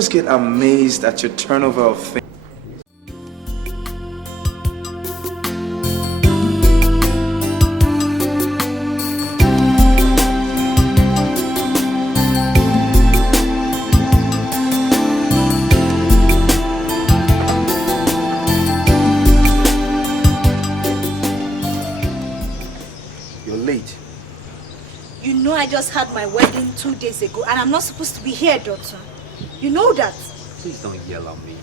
always get amazed at your turnover of things. I just had my wedding 2 days ago and I'm not supposed to be here, doctor. You know that. Please don't yell at me.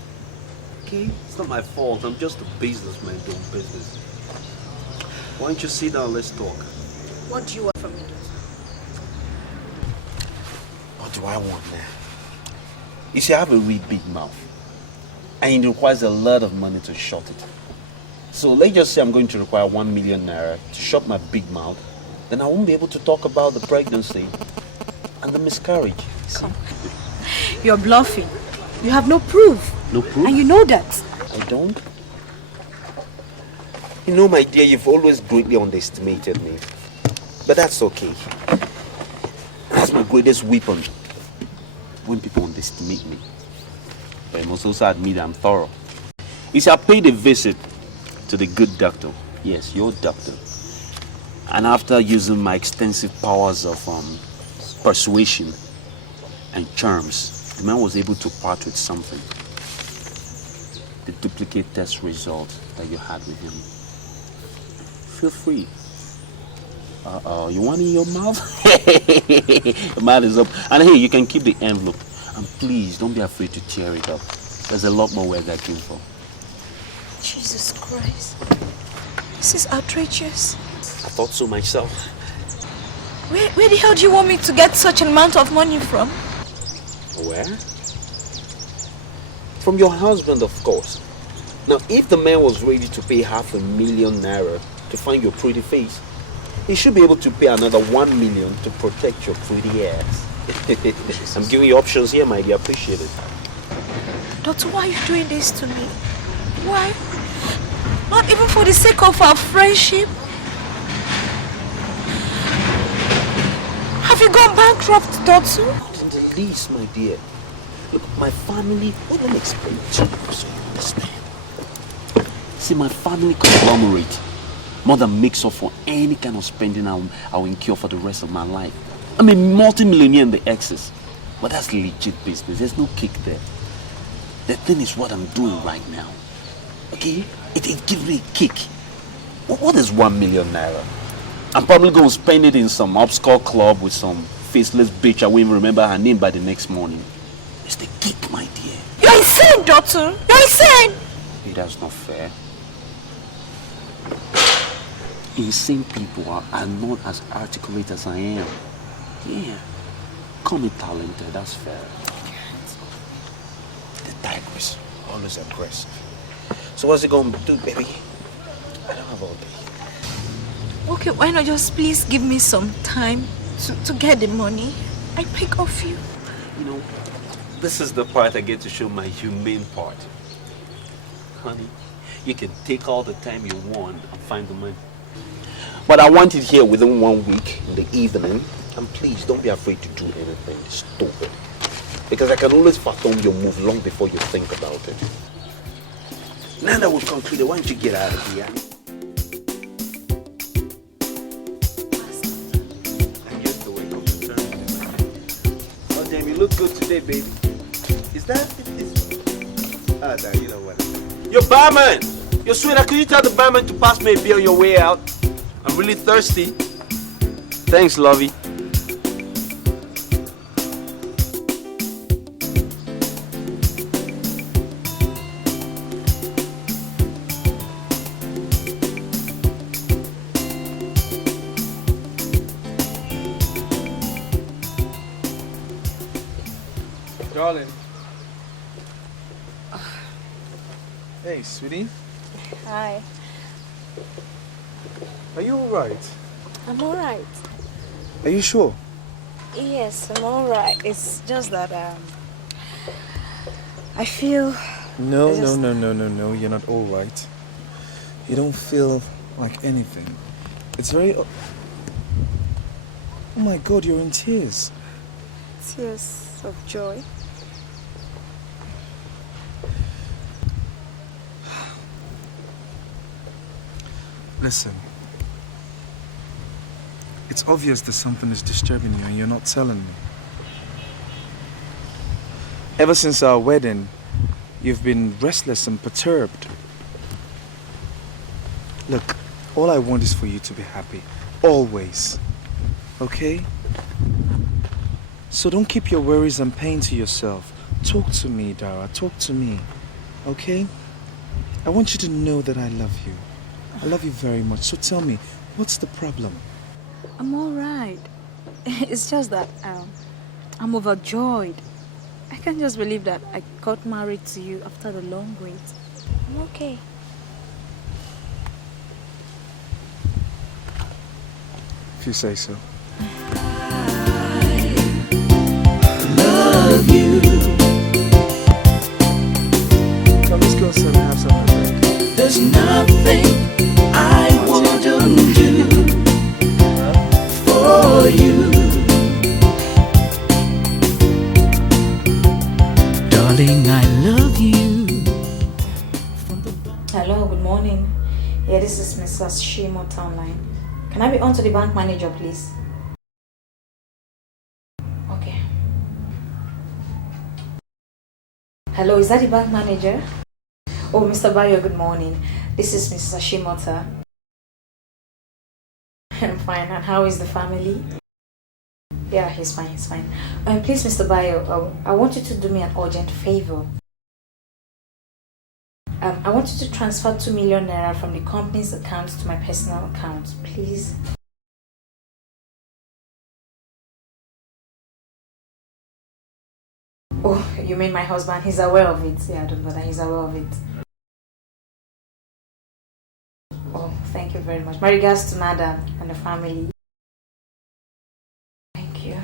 Okay? It's not my fault. I'm just a businessman doing business. Why don't you sit down and let's talk? What do you want from me? What do I want now? You see, I have a really big mouth. And it requires a lot of money to shut it. So let's just say I'm going to require 1 million naira to shut my big mouth. Then I won't be able to talk about the pregnancy and the miscarriage. Come. You're bluffing. You have no proof. No proof? And you know that. I don't? You know, my dear, you've always greatly underestimated me. But that's okay. That's my greatest weapon. When people underestimate me. But I must also admit I'm thorough. You see, I paid a visit to the good doctor. Yes, your doctor. And after using my extensive powers of persuasion and charms, the man was able to part with something. The duplicate test result that you had with him. Feel free. You want it in your mouth? Your mouth is up. And hey, you can keep the envelope. And please, don't be afraid to tear it up. There's a lot more where that came from. Jesus Christ. This is outrageous. I thought so myself. Where the hell do you want me to get such an amount of money from? Where? From your husband, of course. Now, if the man was ready to pay 500,000 naira to find your pretty face, he should be able to pay another 1 million to protect your pretty ass. I'm giving you options here, my dear. Appreciate it. Doctor, why are you doing this to me? Why? Not even for the sake of our friendship? Have you gone bankrupt, Doctor? Not in the least, my dear. Look, my family... Let me explain to you so you understand. See, my family conglomerate more than makes up for any kind of spending I'll incur for the rest of my life. I'm a multi-millionaire in the excess. But that's legit business. There's no kick there. The thing is what I'm doing right now. Okay? It gives me a kick. What is 1 million naira? I'm probably going to spend it in some obscure club with some faceless bitch. I won't even remember her name by the next morning. It's the kick, my dear. You're insane, Doctor. You're insane. Hey, that's not fair. Insane people are not as articulate as I am. Yeah. Call me talented, that's fair. The tigress, always aggressive. So what's it going to do, baby? I don't have all day. Okay, why not just please give me some time to get the money? I pick off you. You know, this is the part I get to show my humane part. Honey, you can take all the time you want and find the money. But I want it here within 1 week in the evening. And please, don't be afraid to do anything stupid. Because I can always fathom your move long before you think about it. Now that we've concluded, why don't you get out of here? You look good today, baby. Is that it? Ah, no, you know what? Yo, barman! Yo, sweetheart, could you tell the barman to pass me a beer on your way out? I'm really thirsty. Thanks, lovey. Darling. Hey, sweetie. Hi. Are you alright? I'm alright. Are you sure? Yes, I'm alright. It's just that I feel... No, you're not alright. You don't feel like anything. It's very... Oh my God, you're in tears. Tears of joy. Listen. It's obvious that something is disturbing you and you're not telling me. Ever since our wedding, you've been restless and perturbed. Look, all I want is for you to be happy. Always. Okay? So don't keep your worries and pain to yourself. Talk to me, Dara. Talk to me. Okay? I want you to know that I love you. I love you very much. So tell me, what's the problem? I'm alright. It's just that I'm overjoyed. I can't just believe that I got married to you after the long wait. I'm okay. If you say so. I love you. Come, let's go and have some drink. There's nothing I wouldn't do for you. Darling, I love you. Hello, good morning. Yeah, this is Mrs. Shimo Townline. Can I be on to the bank manager, please? Okay. Hello, is that the bank manager? Oh, Mr. Bayo, good morning. This is Mrs. Ashimota. I'm fine. And how is the family? Yeah, he's fine, he's fine. Please, Mr. Bayo, I want you to do me an urgent favor. I want you to transfer 2 million naira from the company's account to my personal account, please. Oh, you mean my husband? He's aware of it. Yeah, don't bother, he's aware of it. Oh, thank you very much. My regards to Madam and the family. Thank you.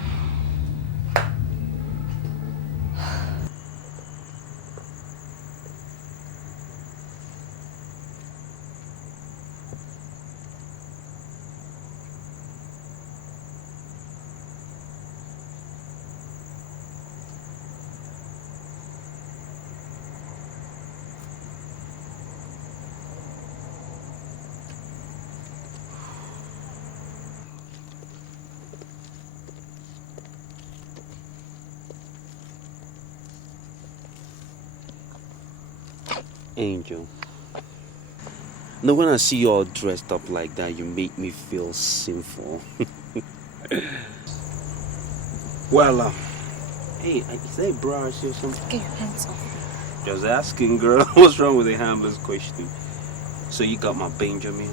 Angel. Now when I see you all dressed up like that, you make me feel sinful. Well, hey, is that a brush or something? Get your hands off. Just asking, girl. What's wrong with a harmless question? So you got my Benjamin?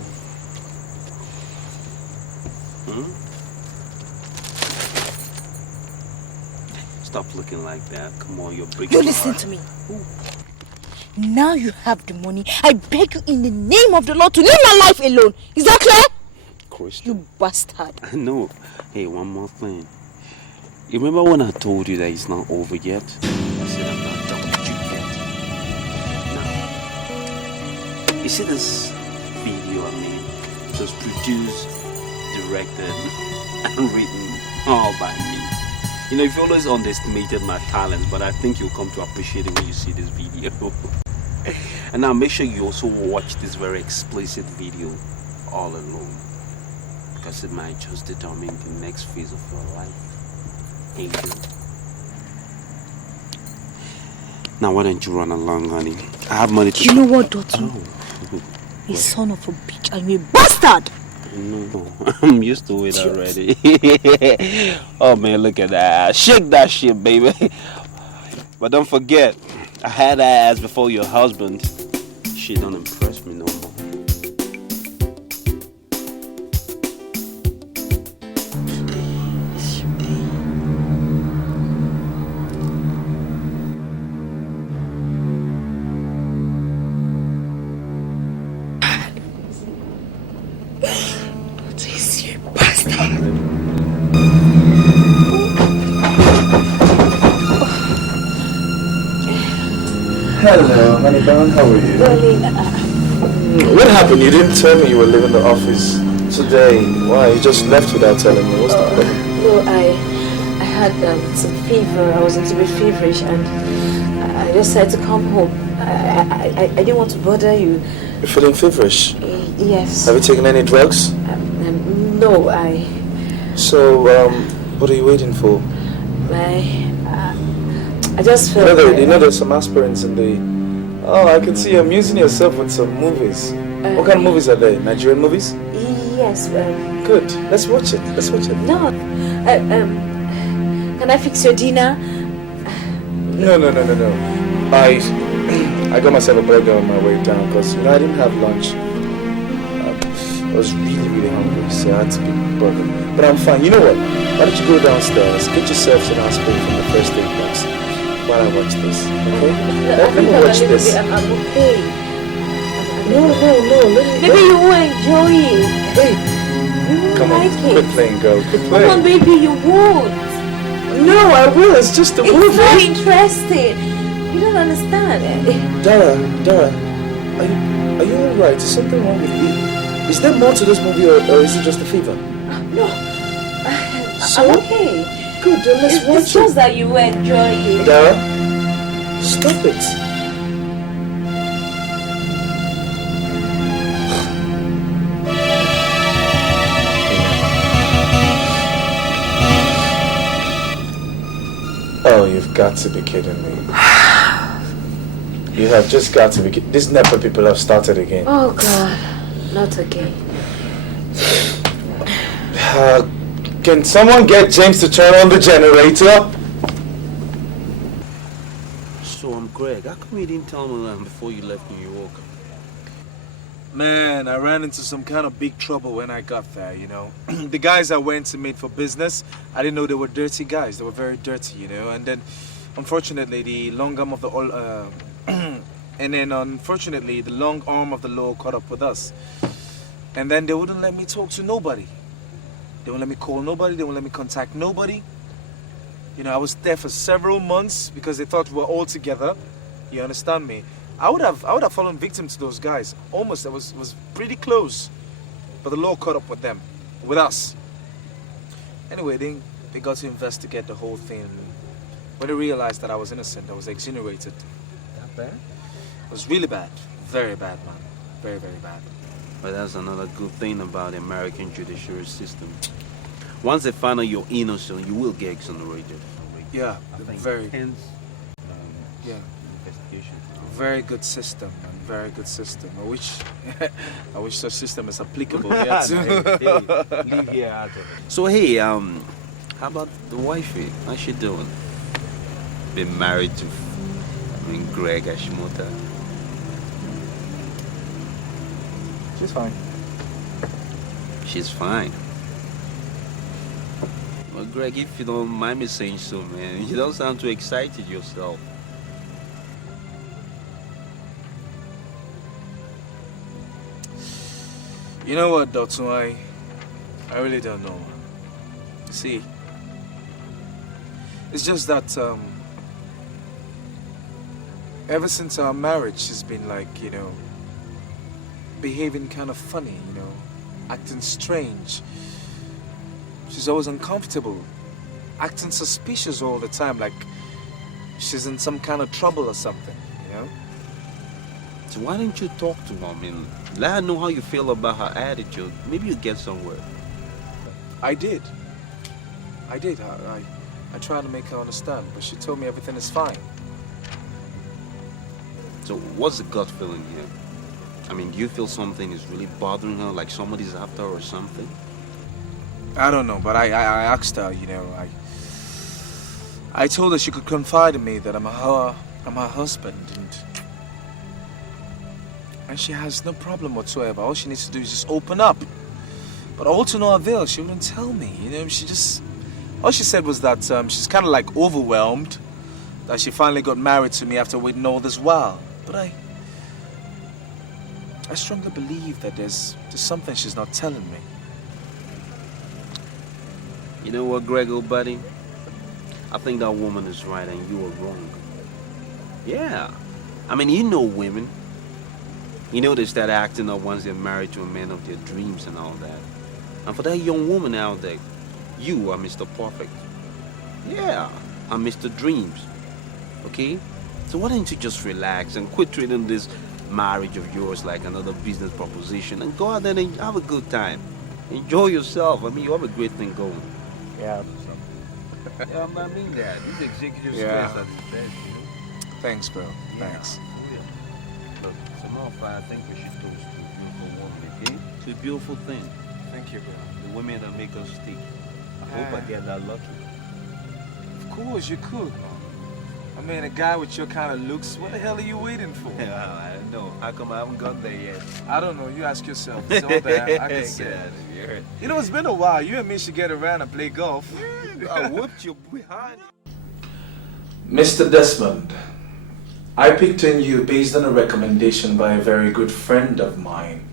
Stop looking like that. Come on, you're breaking You my listen heart. to me. Now you have the money. I beg you in the name of the Lord to leave my life alone. Is that clear? Christian. You bastard. I know. Hey, one more thing. You remember when I told you that it's not over yet? I said I'm not done with you yet. Now, you see this video I made? It was produced, directed, and written all by me. You know, you've always underestimated my talents, but I think you'll come to appreciate it when you see this video. And now make sure you also watch this very explicit video all alone, because it might just determine the next phase of your life. Angel. Now why don't you run along, honey? I have money to... You know what, Dotun? Oh. A son of a bitch, I'm a bastard! No, I'm used to it already. Oh man, look at that. Shake that shit, baby. But don't forget, I had that ass before your husband. She don't impress me no more. Hello, honey bun, how are you? Darling, What happened? You didn't tell me you were leaving the office today. Why? You just left without telling me. What's the problem? no, I had some fever. I was a little bit feverish, and I just decided to come home. I didn't want to bother you. You're feeling feverish? Yes. Have you taken any drugs? No, So, what are you waiting for? I just felt... You know there's some aspirins in the... Oh, I can see you're amusing yourself with some movies. What kind of movies are they? Nigerian movies? Yes. Good. Let's watch it. Let's watch it. No. Can I fix your dinner? No. I got myself a burger on my way down because, I didn't have lunch. I was really hungry, so I had to pick a burger. But I'm fine. You know what? Why don't you go downstairs, get yourself some aspirin from the first aid box while I watch this, okay? Let me watch this. I'm okay. No, let me Maybe you will enjoy it. Hey, You will come on, like quit it. playing, girl. Quit Come playing. on, baby, you won't. No, I will. It's just a It's movie. very interesting. You don't understand. Dara, are you alright? Is something wrong with you? Is there more to this movie or is it just a fever? No. So? I'm okay. Good, then let's watch It's just that you will enjoy it. Dara, stop it. Oh, you've got to be kidding me. You have just got to be kidding. These NEPA people have started again. Oh God, not again. Can someone get James to turn on the generator? So I'm Greg. How come you didn't tell me that before you left New York? Man, I ran into some kind of big trouble when I got there, The guys I went to meet for business, I didn't know they were dirty guys. They were very dirty, And then, unfortunately, the long arm of the long arm of the law caught up with us. And then they wouldn't let me talk to nobody. They wouldn't let me call nobody. They wouldn't let me contact nobody. I was there for several months because they thought we were all together. You understand me? I would have fallen victim to those guys. Almost, it was pretty close. But the law caught up with them, with us. Anyway, they got to investigate the whole thing. When they realized that I was innocent, I was exonerated. That bad? It was really bad. Very bad, man. Very, very bad. But that's another good thing about the American judiciary system. Once they find out you're innocent, you will get exonerated. Yeah, very. Yeah. Investigation. Very good system, man. Very good system. I wish such system is applicable here too. Leave here out of it. So hey, how about the wifey? How's she doing? Been married to, Greg Ashimota. She's fine. She's fine. Well, Greg, if you don't mind me saying so, man, you don't sound too excited yourself. You know what, Dotun, I really don't know. See, it's just that ever since our marriage, she's been like, behaving kind of funny, acting strange. She's always uncomfortable, acting suspicious all the time, like she's in some kind of trouble or something, So why didn't you talk to her? Let her know how you feel about her attitude. Maybe you get somewhere. I did. I tried to make her understand, but she told me everything is fine. So what's the gut feeling here? Do you feel something is really bothering her, like somebody's after her or something? I don't know, but I asked her, I told her she could confide in me that I'm her husband, and she has no problem whatsoever. All she needs to do is just open up. But all to no avail, she wouldn't tell me, all she said was that she's kind of like overwhelmed, that she finally got married to me after waiting all this while. But I strongly believe that there's something she's not telling me. You know what, Greg, old buddy? I think that woman is right and you are wrong. Yeah. you know women. They start acting up once they're married to a man of their dreams and all that. And for that young woman out there, you are Mr. Perfect. Yeah, I'm Mr. Dreams. Okay? So why don't you just relax and quit treating this marriage of yours like another business proposition and go out there and have a good time. Enjoy yourself. I mean, you have a great thing going. Yeah. Yeah, I mean that. These executives Yeah. stress at its best, you know? Thanks, bro. Yeah. Thanks. Look, somehow I think we should toast to a beautiful woman, okay? It's a beautiful thing. Thank you, bro. The women that make us stick. I hope I get that lucky. Of course you could, man. I mean, a guy with your kind of looks, what the hell are you waiting for? Yeah, I don't know. How come I haven't got there yet? I don't know. You ask yourself. It's all there. I can say. Get out of here. You know, it's been a while. You and me should get around and play golf. I whooped you behind. Mr. Desmond, I picked on you based on a recommendation by a very good friend of mine.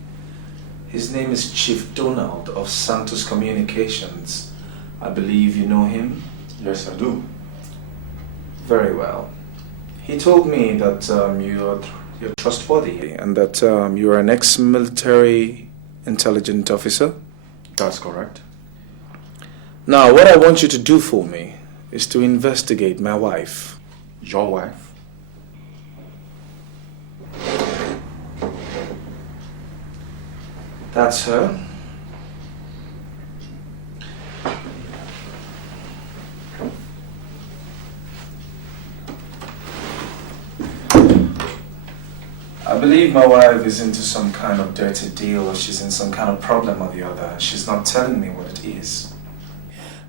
His name is Chief Donald of Santos Communications. I believe you know him? Yes, I do. Very well. He told me that you're trustworthy and that you're an ex-military intelligence officer. That's correct. Now, what I want you to do for me is to investigate my wife. Your wife? That's her. I believe my wife is into some kind of dirty deal or she's in some kind of problem or the other and she's not telling me what it is.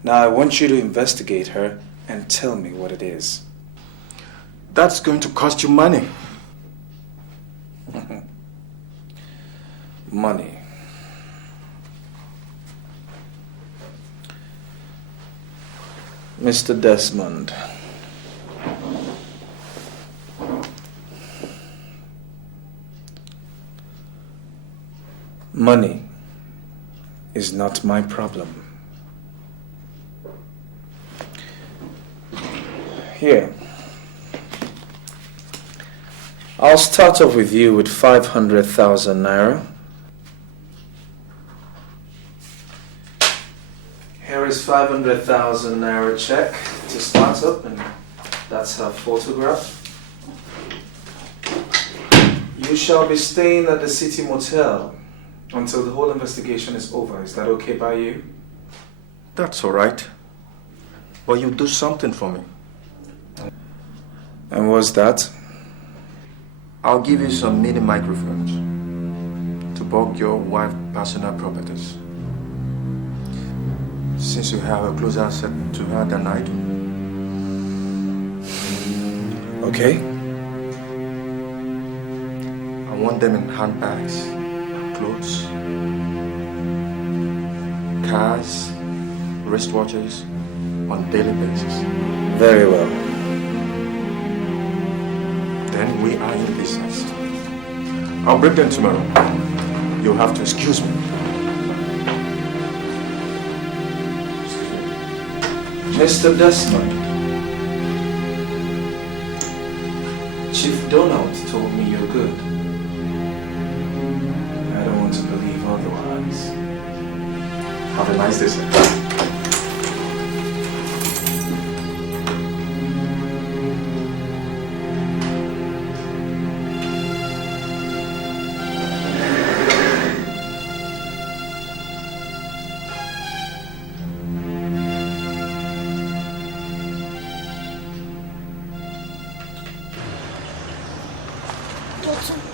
Now I want you to investigate her and tell me what it is. That's going to cost you money. Money. Mr. Desmond. Money is not my problem. Here. I'll start off with you with 500,000 naira. Here is 500,000 naira check to start up, and that's her photograph. You shall be staying at the City Motel until the whole investigation is over. Is that okay by you? That's all right. But you do something for me. And what's that? I'll give you some mini microphones to bug your wife's personal properties. Since you have a close access to her than I do. Okay. I want them in handbags, clothes, cars, wristwatches on a daily basis. Very well. Then we are in business. I'll bring them tomorrow. You'll have to excuse me. Mr. Desmond, Chief Donald told me you're good. I don't want to believe otherwise. Have a nice day, sir.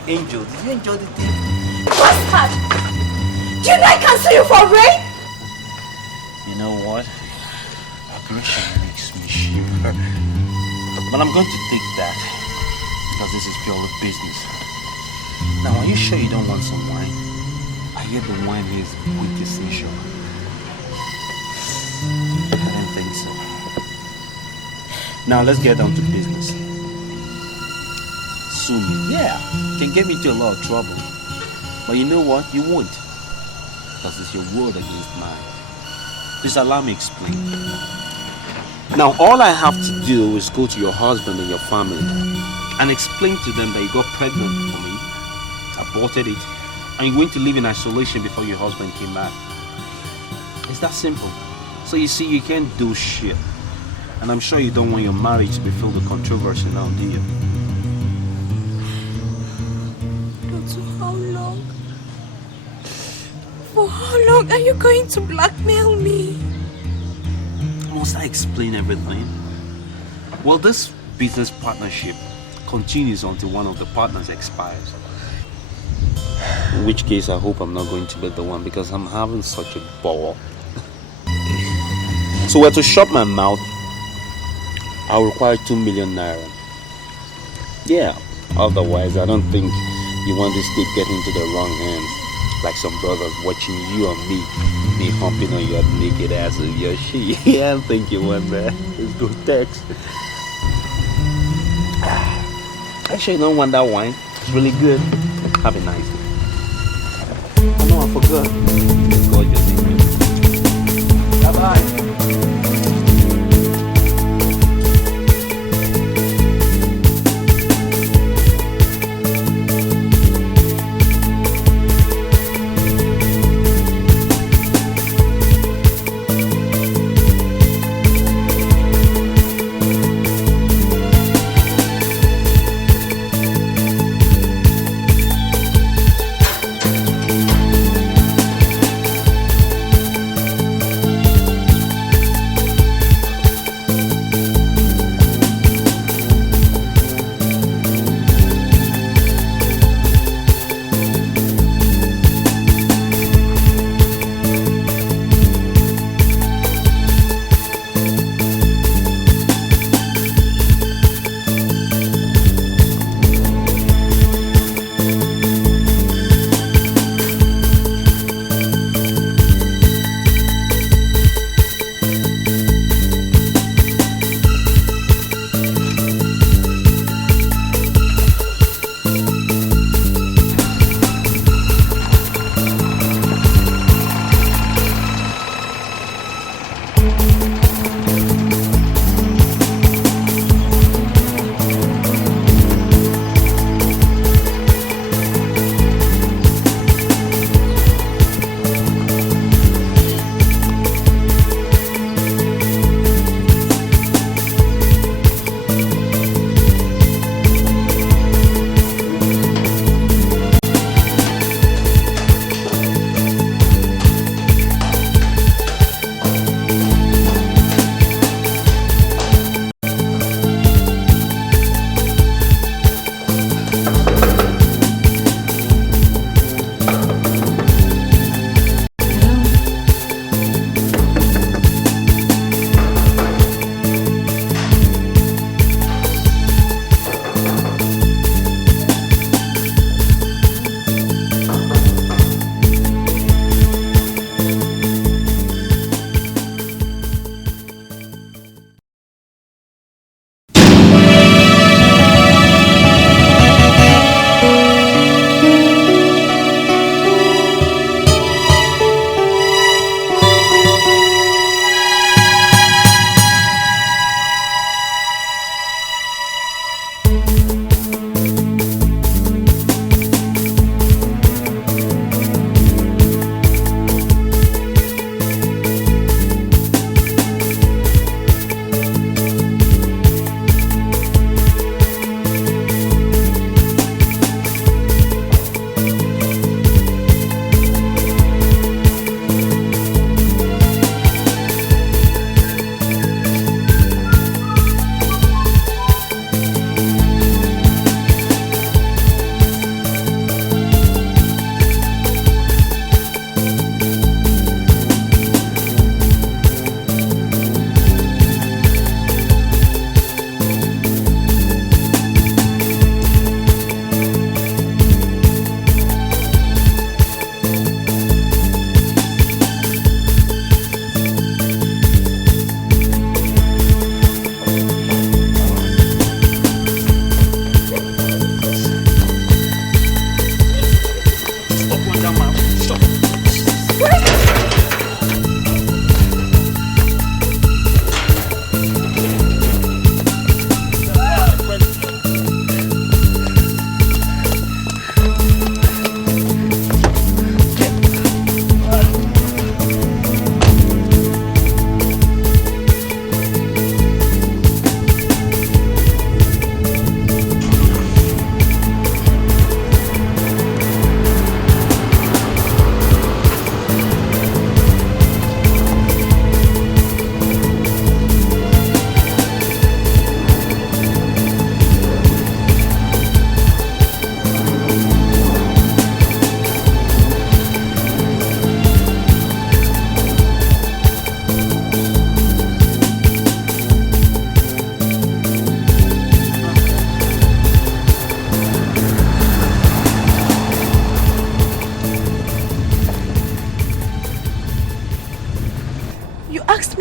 Angel, did you enjoy the day? Bastard! Do you know I cancel you for rape? You know what? Aggression makes me shiver. But I'm going to take that because this is purely business. Now, are you sure you don't want some wine? I hear the wine here is quick essential. I don't think so. Now, let's get down to business. Sue me. Yeah, can get me into a lot of trouble. But you know what? You won't. Because it's your word against mine. Please allow me explain. Now, all I have to do is go to your husband and your family and explain to them that you got pregnant for me, aborted it, and you're going to live in isolation before your husband came back. It's that simple. So you see, you can't do shit. And I'm sure you don't want your marriage to be filled with controversy now, do you? Doctor, how long? For how long are you going to blackmail me? Must I explain everything? Well, this business partnership continues until one of the partners expires. In which case, I hope I'm not going to be the one because I'm having such a ball. So to shut my mouth, I'll require 2 million naira. Yeah, otherwise I don't think you want this tape getting into the wrong hands. Like some brothers watching you and me humping on your naked ass with your shit. Yeah, I don't think you want that. Let's go text. Actually, you don't want that wine. It's really good. Have a nice day. Oh no, I forgot. It's gorgeous. Bye-bye.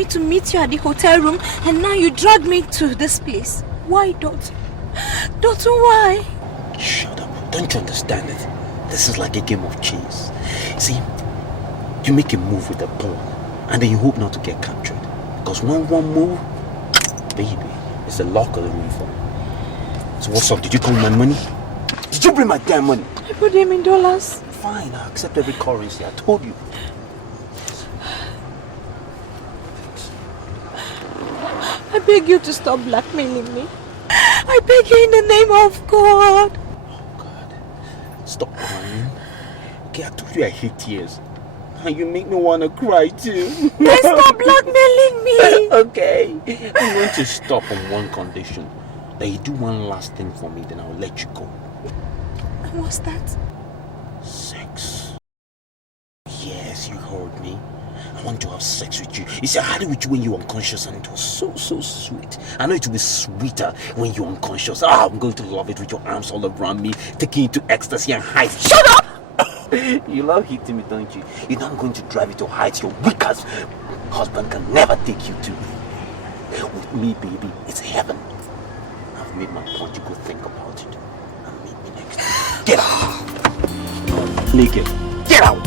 me to meet you at the hotel room, and now you drag me to this place. Why, Dotun? Dotun, why? Shut up. Don't you understand it? This is like a game of chess. See, you make a move with a pawn, and then you hope not to get captured. Because one move, baby, it's the lock of the room for me. So what's up? Did you come with my money? Did you bring my damn money? I put them in dollars. Fine, I accept every currency. I told you. I beg you to stop blackmailing me. I beg you in the name of God. Oh, God. Stop crying. Okay, I told you I hate tears. And you make me want to cry too. Then stop blackmailing me. Okay. I'm going to stop on one condition. That you do one last thing for me, then I'll let you go. And what's that? Sex. Yes, you heard me. I want to have sex with you. You see, I had it with you when you were unconscious, and it was so sweet. I know it will be sweeter when you're unconscious. I'm going to love it with your arms all around me, taking you to ecstasy and heights. Shut up! You love hitting me, don't you? You know I'm going to drive you to heights your weak ass husband can never take you to. With me, baby, it's heaven. I've made my point. You go think about it. And meet me next time. Get out! Naked. Get out!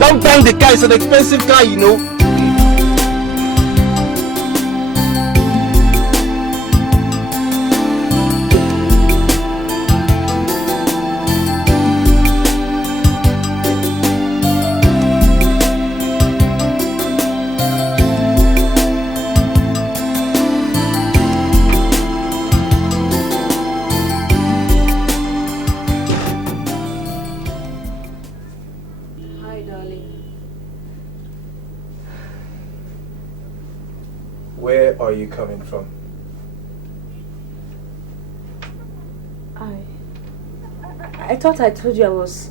Don't bang the car. It's an expensive car, you know. Where are you coming from? I thought I told you I was.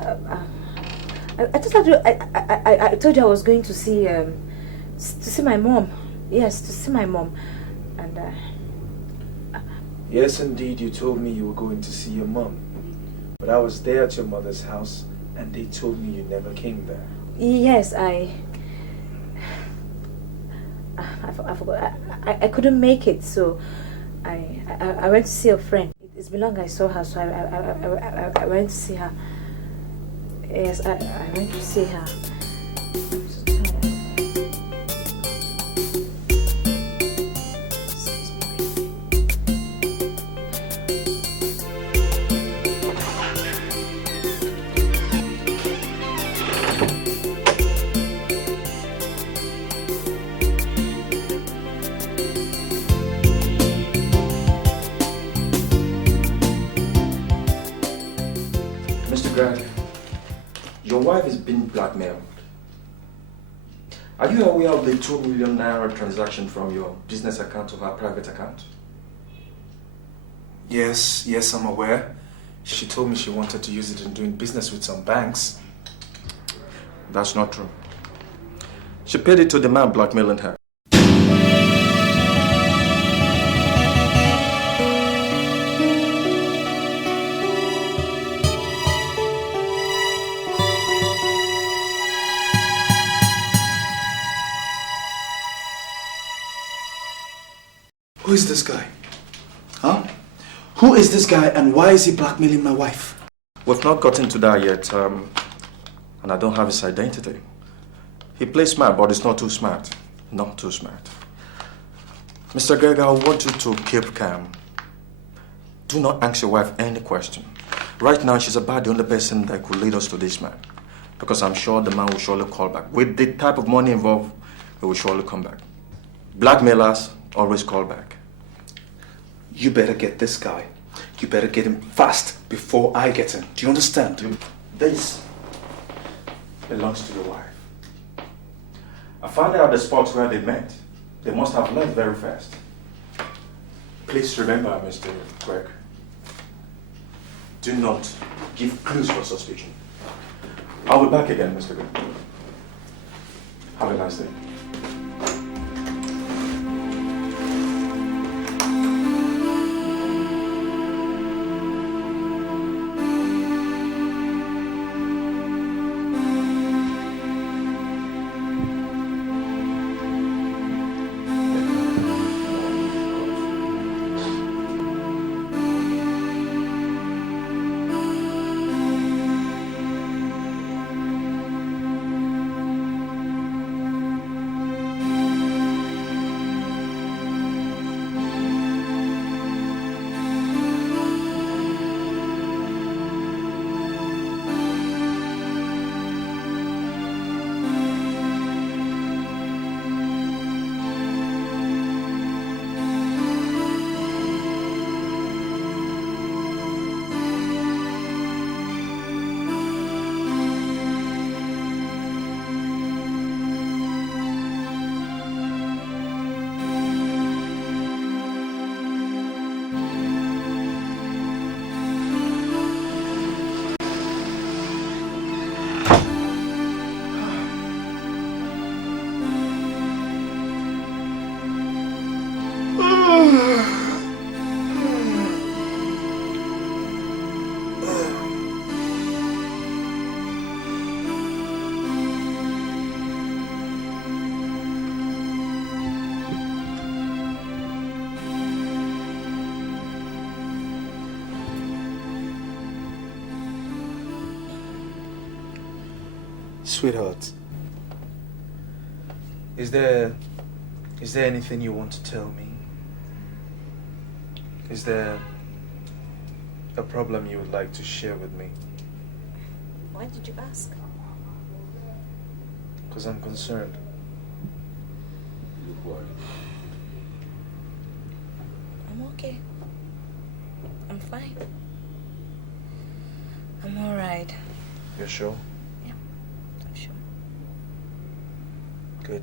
I told you I was going to see my mom. Yes, to see my mom, and. Yes, indeed, you told me you were going to see your mom. But I was there at your mother's house, and they told me you never came there. Yes, I forgot. I couldn't make it, so I went to see a friend. It's been long I saw her, so I went to see her. Yes, I went to see her. I'm so tired. Excuse me, baby. Mr. Grant, your wife is being blackmailed. Are you aware of the 2 million naira transaction from your business account to her private account? Yes, I'm aware. She told me she wanted to use it in doing business with some banks. That's not true. She paid it to the man blackmailing her. Who is this guy? Huh? Who is this guy and why is he blackmailing my wife? We've not gotten to that yet, and I don't have his identity. He plays smart, but he's not too smart. Not too smart. Mr. Greg, I want you to keep calm. Do not ask your wife any question. Right now, she's about the only person that could lead us to this man. Because I'm sure the man will surely call back. With the type of money involved, he will surely come back. Blackmailers always call back. You better get this guy. You better get him fast before I get him. Do you understand? This belongs to your wife. I found out the spots where they met. They must have left very fast. Please remember, Mr. Greg, do not give clues for suspicion. I'll be back again, Mr. Greg. Have a nice day. Sweetheart, is there anything you want to tell me? Is there a problem you would like to share with me? Why did you ask? Because I'm concerned. I'm okay. I'm fine. I'm alright. You're sure? Yeah, I'm sure. Good.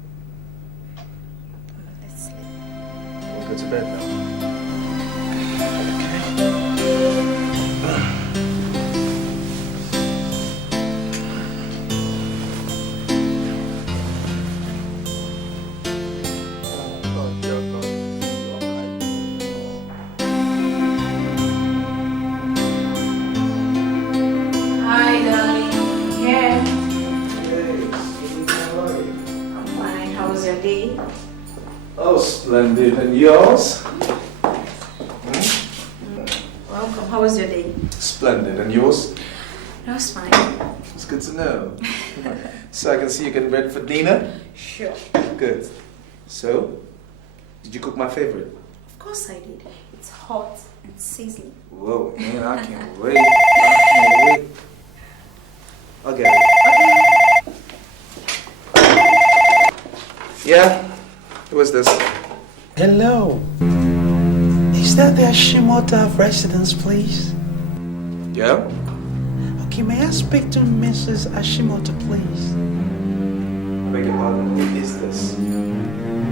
Come on, let's sleep. We'll go to bed now. Hi, darling. Yeah. I'm fine. How was your day? Oh, splendid. And yours? Welcome. How was your day? Splendid. And yours? That was fine. It's good to know. So I can see you getting ready for dinner? Sure. Good. So, did you cook my favorite? Of course I did. It's hot and sizzling. Whoa, man, I can't wait. I can't wait. I'll get it. Yeah? Who is this? Hello. Is that the Ashimota residence, please? Yeah? Okay, may I speak to Mrs. Ashimoto, please? I beg your pardon, who is this?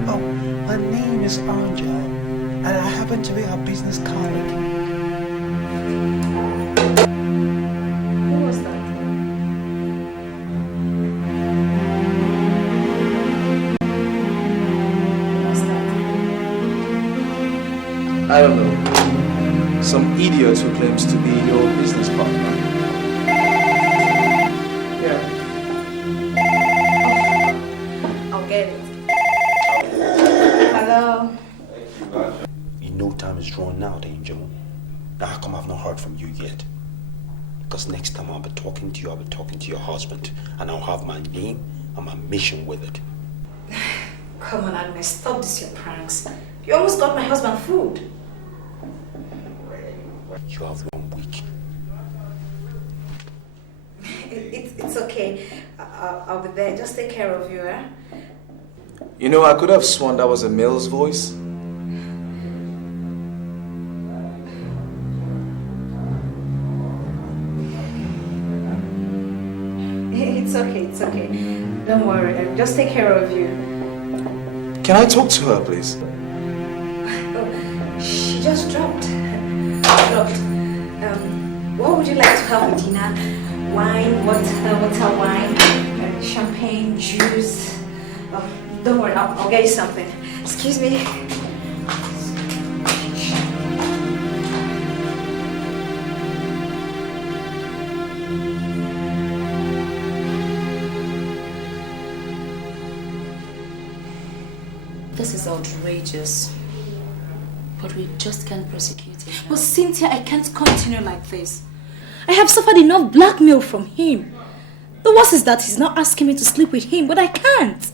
Oh, her name is Anja, and I happen to be her business colleague. Who was that? Who was that? I don't know. Some idiot who claims to be your business partner. Yeah. I'll get it. Hello. You know time is drawn out, Angel. Now how come I've not heard from you yet? Because next time I'll be talking to you, I'll be talking to your husband, and I'll have my name and my mission with it. Come on, Agnes. Stop this, your pranks. You almost got my husband food. You have 1 week. It's okay. I'll be there. Just take care of you, eh? You know, I could have sworn that was a male's voice. It's okay. It's okay. Don't worry. I'll just take care of you. Can I talk to her, please? Oh, she just dropped. What would you like to have with dinner? Wine, water, wine, champagne, juice. Oh, don't worry, I'll get you something. Excuse me. This is outrageous. But we just can't prosecute him. But Cynthia, I can't continue like this. I have suffered enough blackmail from him. The worst is that he's not asking me to sleep with him, but I can't.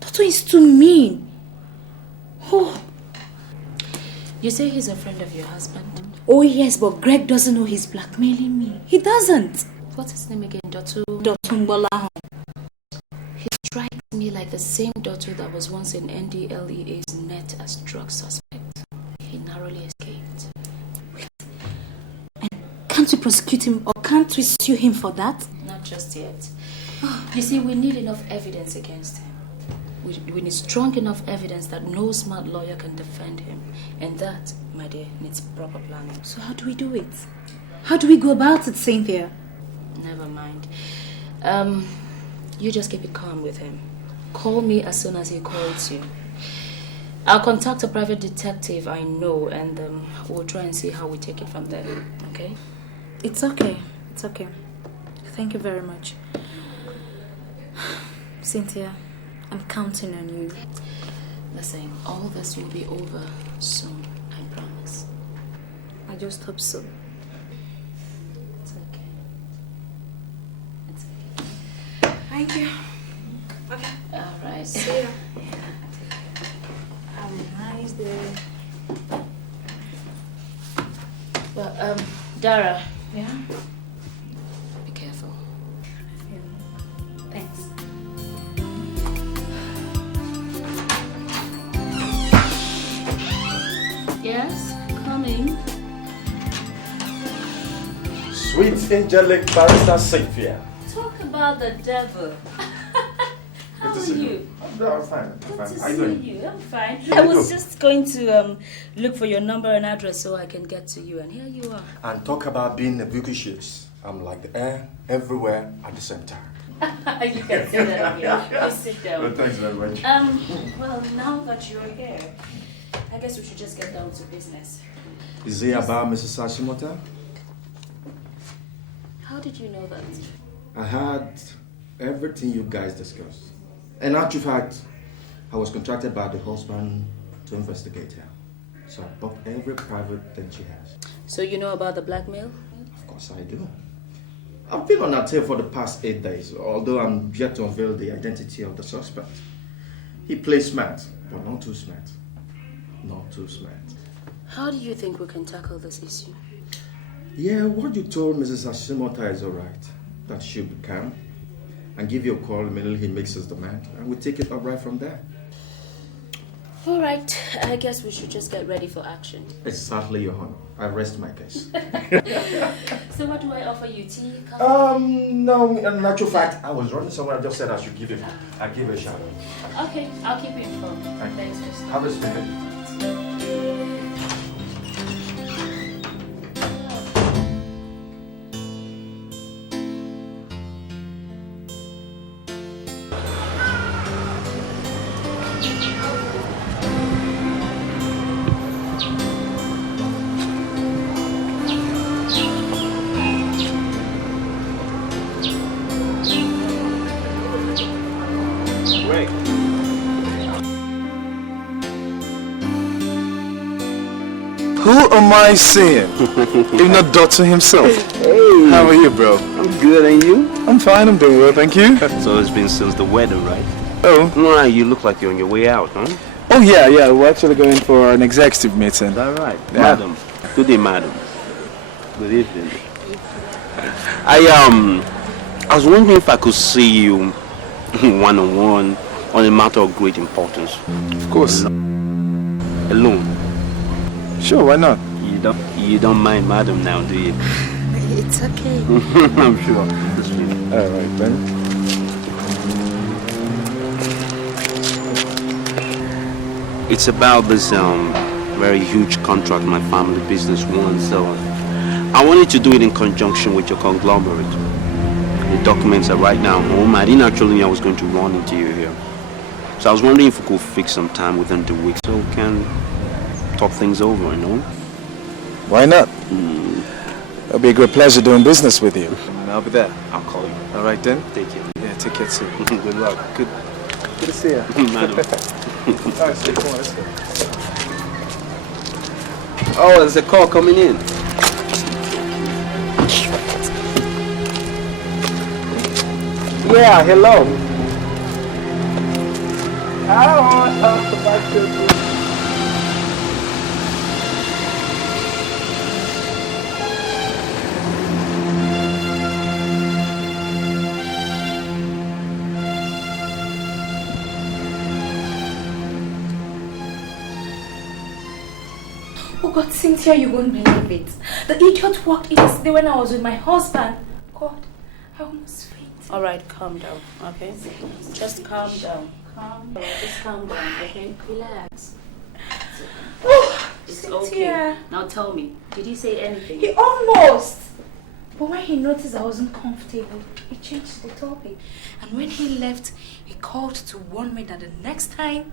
Toto is too mean. Oh. You say he's a friend of your husband? Oh yes, but Greg doesn't know he's blackmailing me. He doesn't. What's his name again? Dotu? Dotumbola. He strikes me like the same Dotu that was once in NDLEA's net as drug suspect. He narrowly escaped. Can't we prosecute him or can't we sue him for that? Not just yet. You see, we need enough evidence against him. We need strong enough evidence that no smart lawyer can defend him. And that, my dear, needs proper planning. So how do we do it? How do we go about it, Cynthia? Never mind. You just keep it calm with him. Call me as soon as he calls you. I'll contact a private detective I know, and we'll try and see how we take it from there. Okay? It's okay. It's okay. Thank you very much. Cynthia, I'm counting on you. Listen, all this will be over soon, I promise. I just hope so. It's okay. It's okay. Thank you. Okay. All right. See ya. Have a nice day. Well, Dara. Yeah? Be careful. Yeah. Thanks. Yes, coming. Sweet angelic barrister Cynthia. Talk about the devil. How are you? I'm fine. Good to How you see doing? you. I'm fine. You I was too. just going to look for your number and address so I can get to you, and here you are. And talk about being ubiquitous. I'm like the air everywhere at the same time. You can sit down here. Please sit down. Well, thanks very much. Well, now that you're here, I guess we should just get down to business. Is it about Mrs. Hashimoto? How did you know that? I had everything you guys discussed. In actual fact, I was contracted by the husband to investigate her. So I bought every private thing she has. So you know about the blackmail? Of course I do. I've been on her tail for the past 8 days, although I'm yet to unveil the identity of the suspect. He plays smart, but not too smart. Not too smart. How do you think we can tackle this issue? Yeah, what you told Mrs. Hashimoto is alright. That she'll be calm and give you a call immediately he makes his demand, and we take it up right from there. All right, I guess we should just get ready for action. Exactly, Your Honor. I rest my case. So what do I offer you? Tea, coffee? No, in actual fact, I was running somewhere. I just said I should give it. I give it a shout. Okay, I'll keep you informed. Thanks for stopping. Have a spirit. Who am I seeing? If not Doctor himself. Hey, How are you, bro? I'm good, and you? I'm fine, I'm doing well, thank you. So it's been since the wedding, right? Oh. No, you look like you're on your way out, huh? Oh yeah, we're actually going for an executive meeting. Is that right? Yeah. Madam. Good day, madam. Good evening. I was wondering if I could see you one-on-one on a matter of great importance. Of course. Alone. Sure, why not? You don't mind madam now, do you? It's okay. I'm sure. Alright then. It's about this very huge contract my family business won, so I wanted to do it in conjunction with your conglomerate. The documents are right now home. I didn't actually know I was going to run into you here. So I was wondering if we could fix some time within the week so we can talk things over, you know? Why not? It'll be a great pleasure doing business with you. I'll be there. I'll call you. Alright then. Take care. Yeah, take care too. Good luck. Good to see you. Madam. Alright, so come on, let's go. Oh, there's a call coming in. Yeah, hello. I want to talk about you. Oh God, Cynthia, you won't believe it. The idiot walked in yesterday when I was with my husband. God, I almost fainted. All right, calm down, okay? Just calm down. Just calm down, okay? Relax. Oh, It's Cynthia. okay. Now tell me, did he say anything? He almost. But when he noticed I wasn't comfortable, he changed the topic. And when he left, he called to warn me that the next time,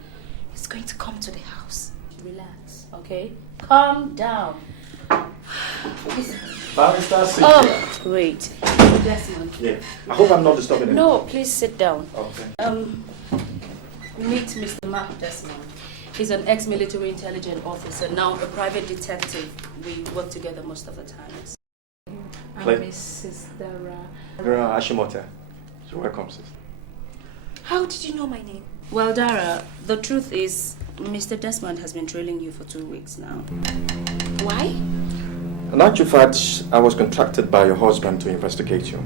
he's going to come to the house. Relax, okay? Calm down. Barrister Cynthia. Oh, great. Desmond. Yeah. I hope I'm not disturbing him. No, please sit down. Okay. Meet Mr. Mark Desmond. He's an ex-military intelligence officer, now a private detective. We work together most of the time. I'm Play. Mrs. Dara. Girl, Hashimoto. So welcome, sis. How did you know my name? Well, Dara, the truth is, Mr. Desmond has been trailing you for 2 weeks now. Why? In actual fact, I was contracted by your husband to investigate you.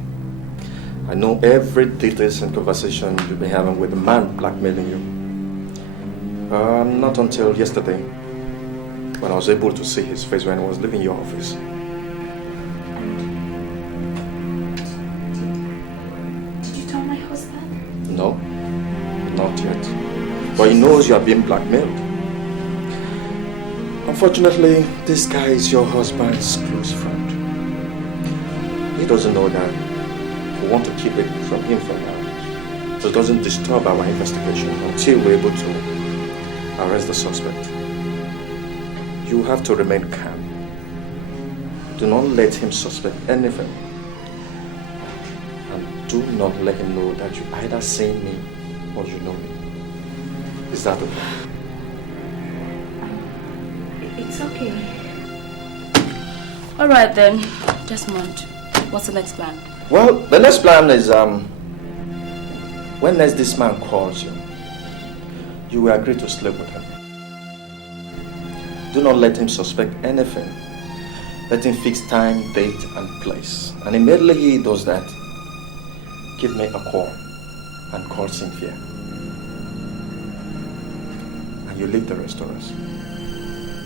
I know every details and conversation you've been having with the man blackmailing you. Not until yesterday, when I was able to see his face when I was leaving your office. Did you tell my husband? No, not yet. But he knows you are being blackmailed. Unfortunately, this guy is your husband's close friend. He doesn't know that we want to keep it from him for now. So it doesn't disturb our investigation until we're able to arrest the suspect. You have to remain calm. Do not let him suspect anything. And do not let him know that you either seen me or you know me. Is that okay? It's okay. All right then, Desmond, what's the next plan? Well, the next plan is when next this man calls you, you will agree to sleep with him. Do not let him suspect anything. Let him fix time, date, and place. And immediately he does that, give me a call and call Cynthia. And you leave the rest to us.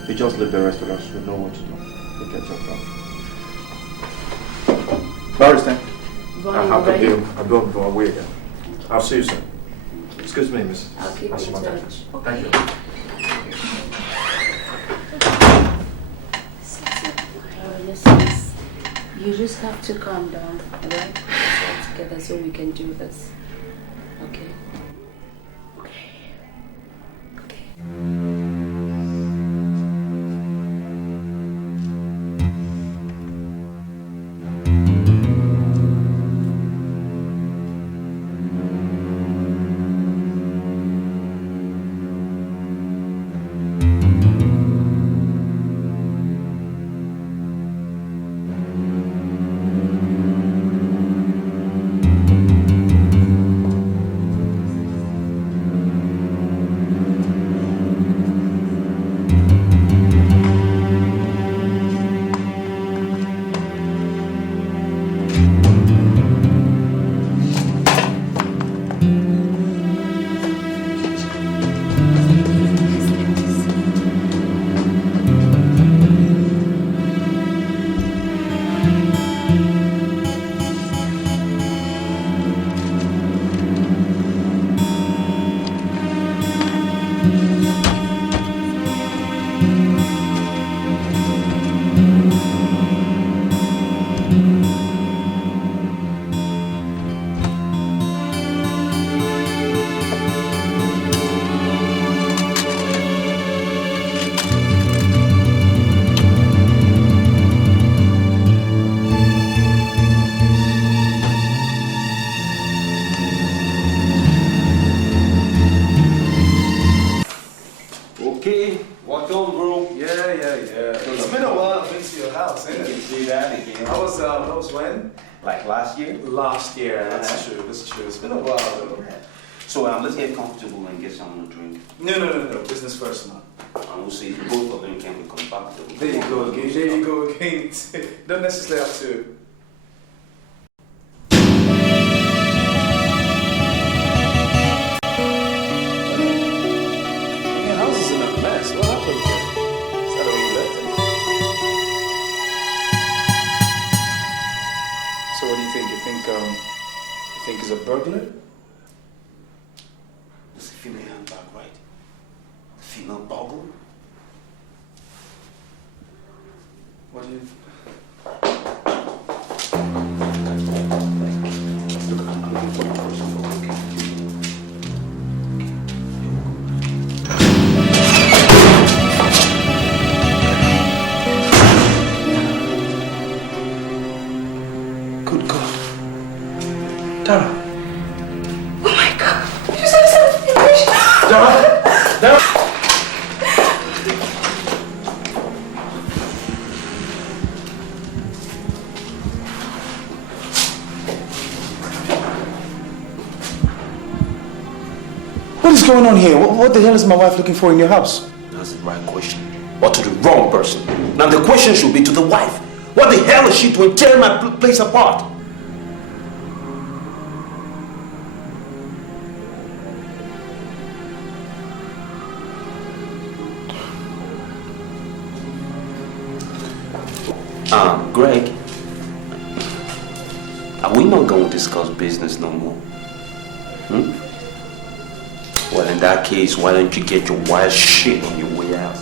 You just leave the rest of us. You know what to do. You get your plan. Barrister, I have to go. I'll go away again. I'll see you soon. Excuse me, Miss. I'll keep in touch. Thank you. You just have to calm down, alright? Let's all together so we can do this. Okay? Okay. Last year, that's true. It's been a while though. So let's get comfortable and get someone to drink. No. Business first, man. And we'll see if both of them can become compatible. There you go again. Don't necessarily have to. Your house is in a mess. What happened here? Is that the way you left it? So what do you think? You think he's a burglar? It's a female handbag, right? A female boggle? What do you... Look, I'm looking for a person for working. Good God. Tara. Oh my God. You said something English. Dara! What is going on here? What the hell is my wife looking for in your house? That's the right question. Or to the wrong person. Now the question should be to the wife. What the hell is she doing tearing my place apart? Greg, are we not going to discuss business no more? Well, in that case, why don't you get your wild shit on your way out?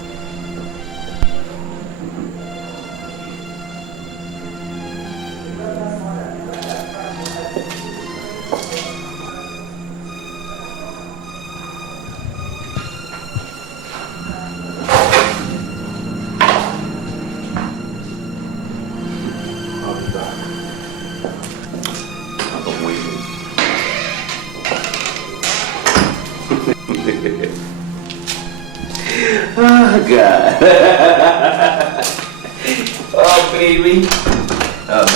Oh, God. Oh, baby.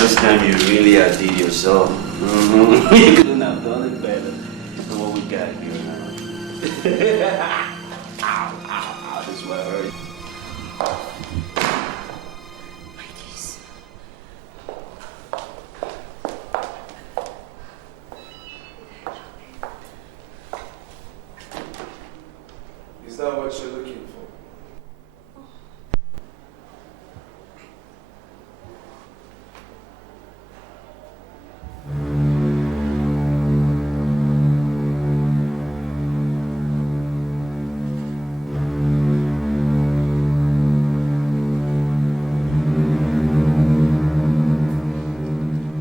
This time you really outdid yourself. You couldn't have done it better than what we got here now. Ow, ow, ow. This is what hurt. My keys. Is that what you're looking for?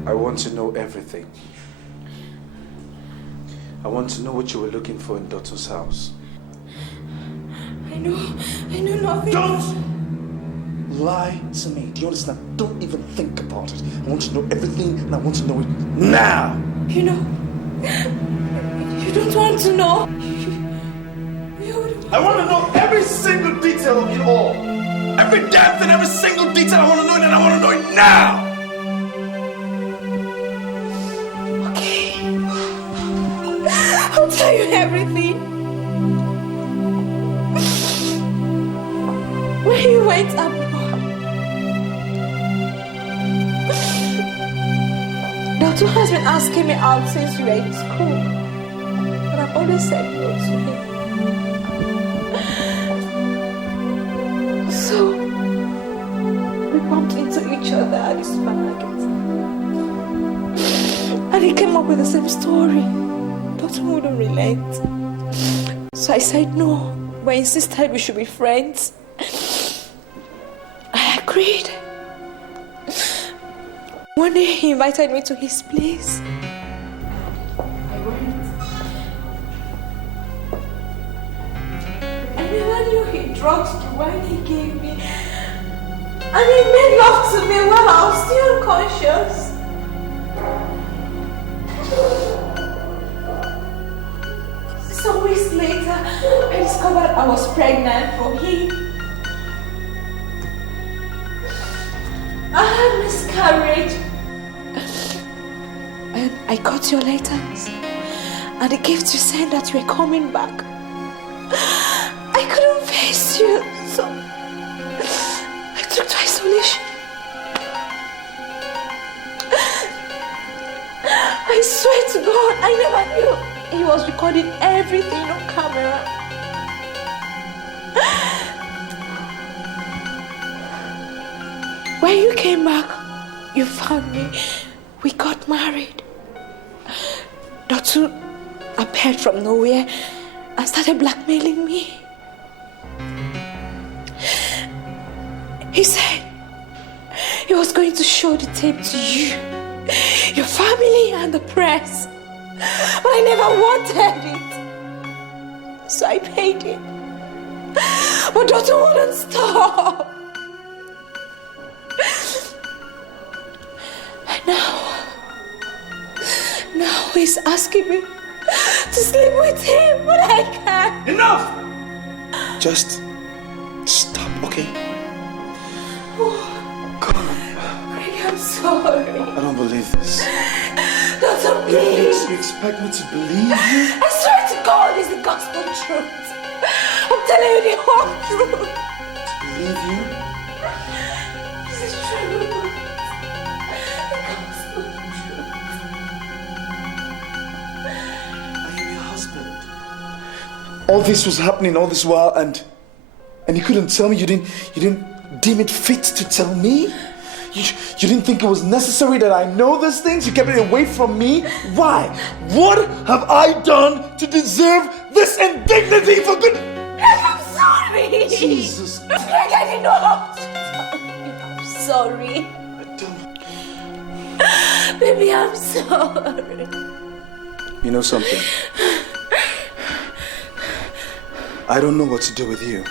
I want to know everything. I want to know what you were looking for in Dotto's house. I know nothing. Don't lie to me. Do you understand? Don't even think about it. I want to know everything and I want to know it now. You don't want to know. I want to know every single detail of it all. Every damn thing, every single detail. I want to know it and I want to know it now. Okay. I'll tell you everything. When you went abroad, Dr. has been asking me out since we were in school, but I've always said no to him. So we bumped into each other at the supermarket, and he came up with the same story. Dr. wouldn't relent, so I said no, but I insisted we should be friends. I agreed. One day he invited me to his place. I went. I never knew he drugged the wine he gave me. And he made love to me while I was still unconscious. Some weeks later, I discovered I was pregnant for him. I had miscarriage. And I got your letters and the gift you sent that you were coming back. I couldn't face you, so I took to isolation. I swear to God, I never knew he was recording everything on camera. When you came back, you found me. We got married. Dotto appeared from nowhere and started blackmailing me. He said he was going to show the tape to you, your family and the press. But I never wanted it. So I paid him. But Dotto wouldn't stop. Now he's asking me to sleep with him, but I can't. Enough! Just stop, okay? Come on. Greg, I'm sorry. I don't believe this. Dotto, please. You expect me to believe you? I swear to God is the gospel truth. I'm telling you the whole truth. Believe you? This is true. The gospel truth. I am your husband. All this was happening all this while, and you couldn't tell me. You didn't deem it fit to tell me. You didn't think it was necessary that I know these things. You kept it away from me. Why? What have I done to deserve this indignity? For good. I'm sorry. Jesus. Greg, I didn't know how to tell you. I'm sorry. I don't. Baby, I'm sorry. You know something? I don't know what to do with you.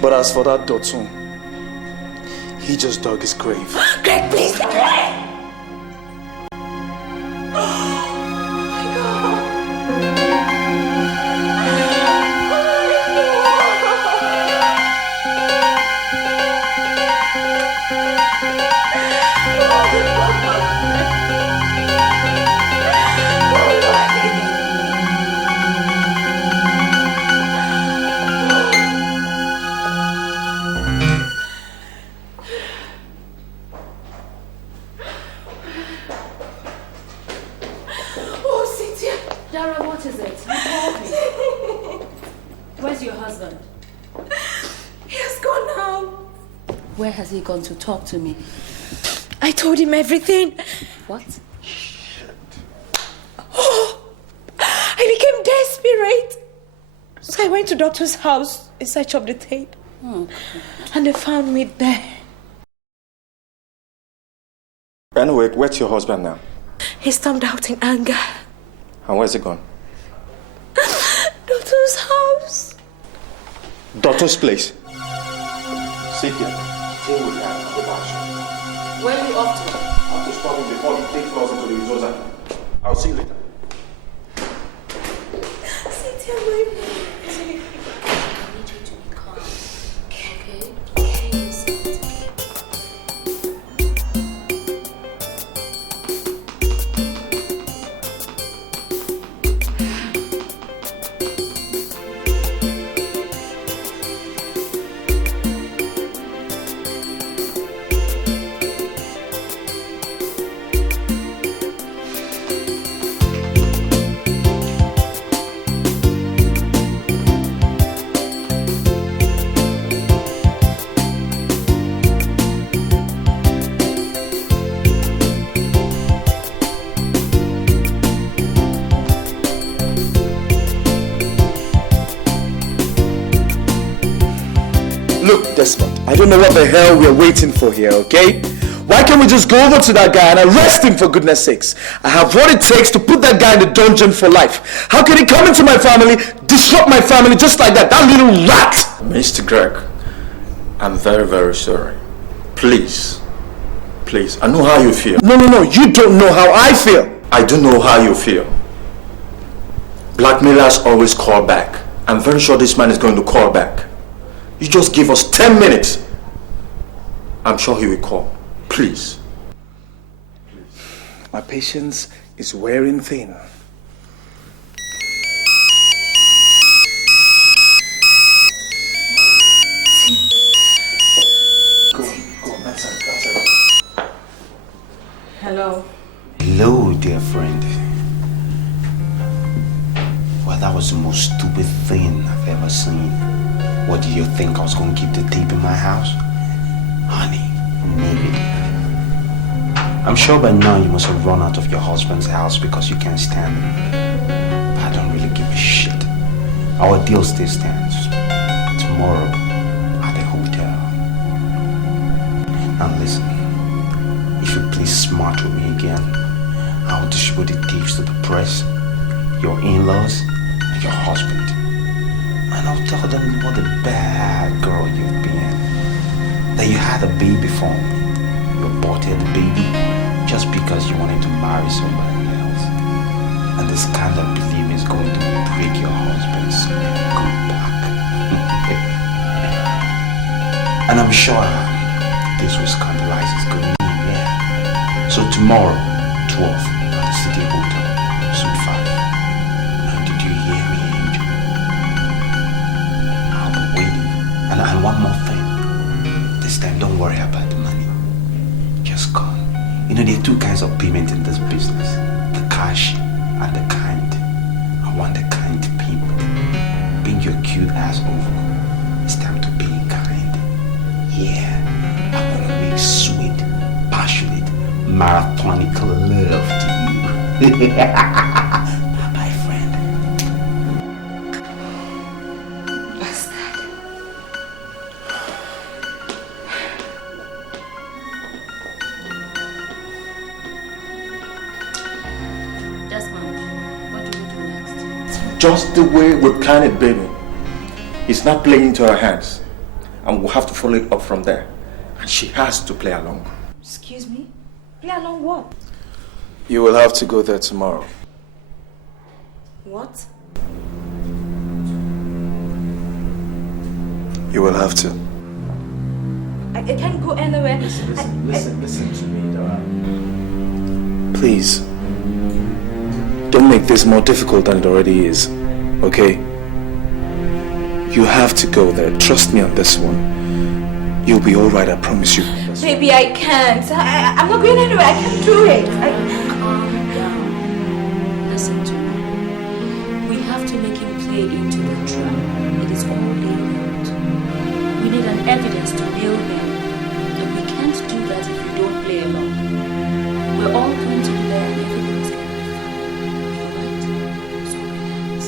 But as for that Dotun, he just dug his grave. Greg, please, Greg! Where has he gone to talk to me? I told him everything. What? Oh, I became desperate. So I went to doctor's house in search of the tape. And they found me there. Anyway, where's your husband now? He stormed out in anger. And where's he gone? Doctor's house. Doctor's place. Sit here. Stay with him. Where are you off to? I have to stop him before he takes us into the resource. I'll see you later. Sit here, my baby. I need you to be calm. Okay? Look, Desmond, I don't know what the hell we're waiting for here, okay? Why can't we just go over to that guy and arrest him, for goodness sakes? I have what it takes to put that guy in the dungeon for life. How can he come into my family, disrupt my family just like that? That little rat! Mr. Greg, I'm very, very sorry. Please, I know how you feel. No, you don't know how I feel. I do know how you feel. Blackmailers always call back. I'm very sure this man is going to call back. You just give us 10 minutes. I'm sure he will call. Please. My patience is wearing thin. Go on, that's it. Hello. Hello, dear friend. Well, that was the most stupid thing I've ever seen. What do you think? I was going to keep the tape in my house? Honey, maybe. I'm sure by now you must have run out of your husband's house because you can't stand him. But I don't really give a shit. Our deal still stands. Tomorrow at the hotel. And listen, if you please smart with me again, I will distribute the tapes to the press, your in-laws, and your husband. And I'll tell them what a bad girl you've been. That you had a baby for me. You aborted the baby just because you wanted to marry somebody else. And this kind of belief is going to break your husband's good back. And I'm sure this will scandalize his good name, yeah. So tomorrow, 12 at the City Hotel, Suite 5. Now, did you hear me, Angel? I'll be waiting. And one more thing. This time, don't worry about the money. Just come. You know, there are two kinds of payment in this business. The cash and the kind. I want the kind payment. Bring your cute ass over. It's time to be kind. Yeah. I want to make sweet, passionate, marathonic love to you. Bye-bye, friend. Bastard. Desmond, what do we do next? Just the way we planned it, baby. It's not playing into her hands. And we'll have to follow it up from there. And she has to play along. Excuse me? Play along what? You will have to go there tomorrow. What? You will have to. I can't go anywhere. Listen to me, Dara. Please. Don't make this more difficult than it already is. Okay? You have to go there. Trust me on this one. You'll be alright, I promise you. Baby, I can't. I'm not going anywhere. I can't do it. Calm down. Listen to me. We have to make him play into the trap. It is all laid out. We need an evidence to nail him. And we can't do that if we don't play along. We're all going to be there and everything is going to be fine. Alright? So relax.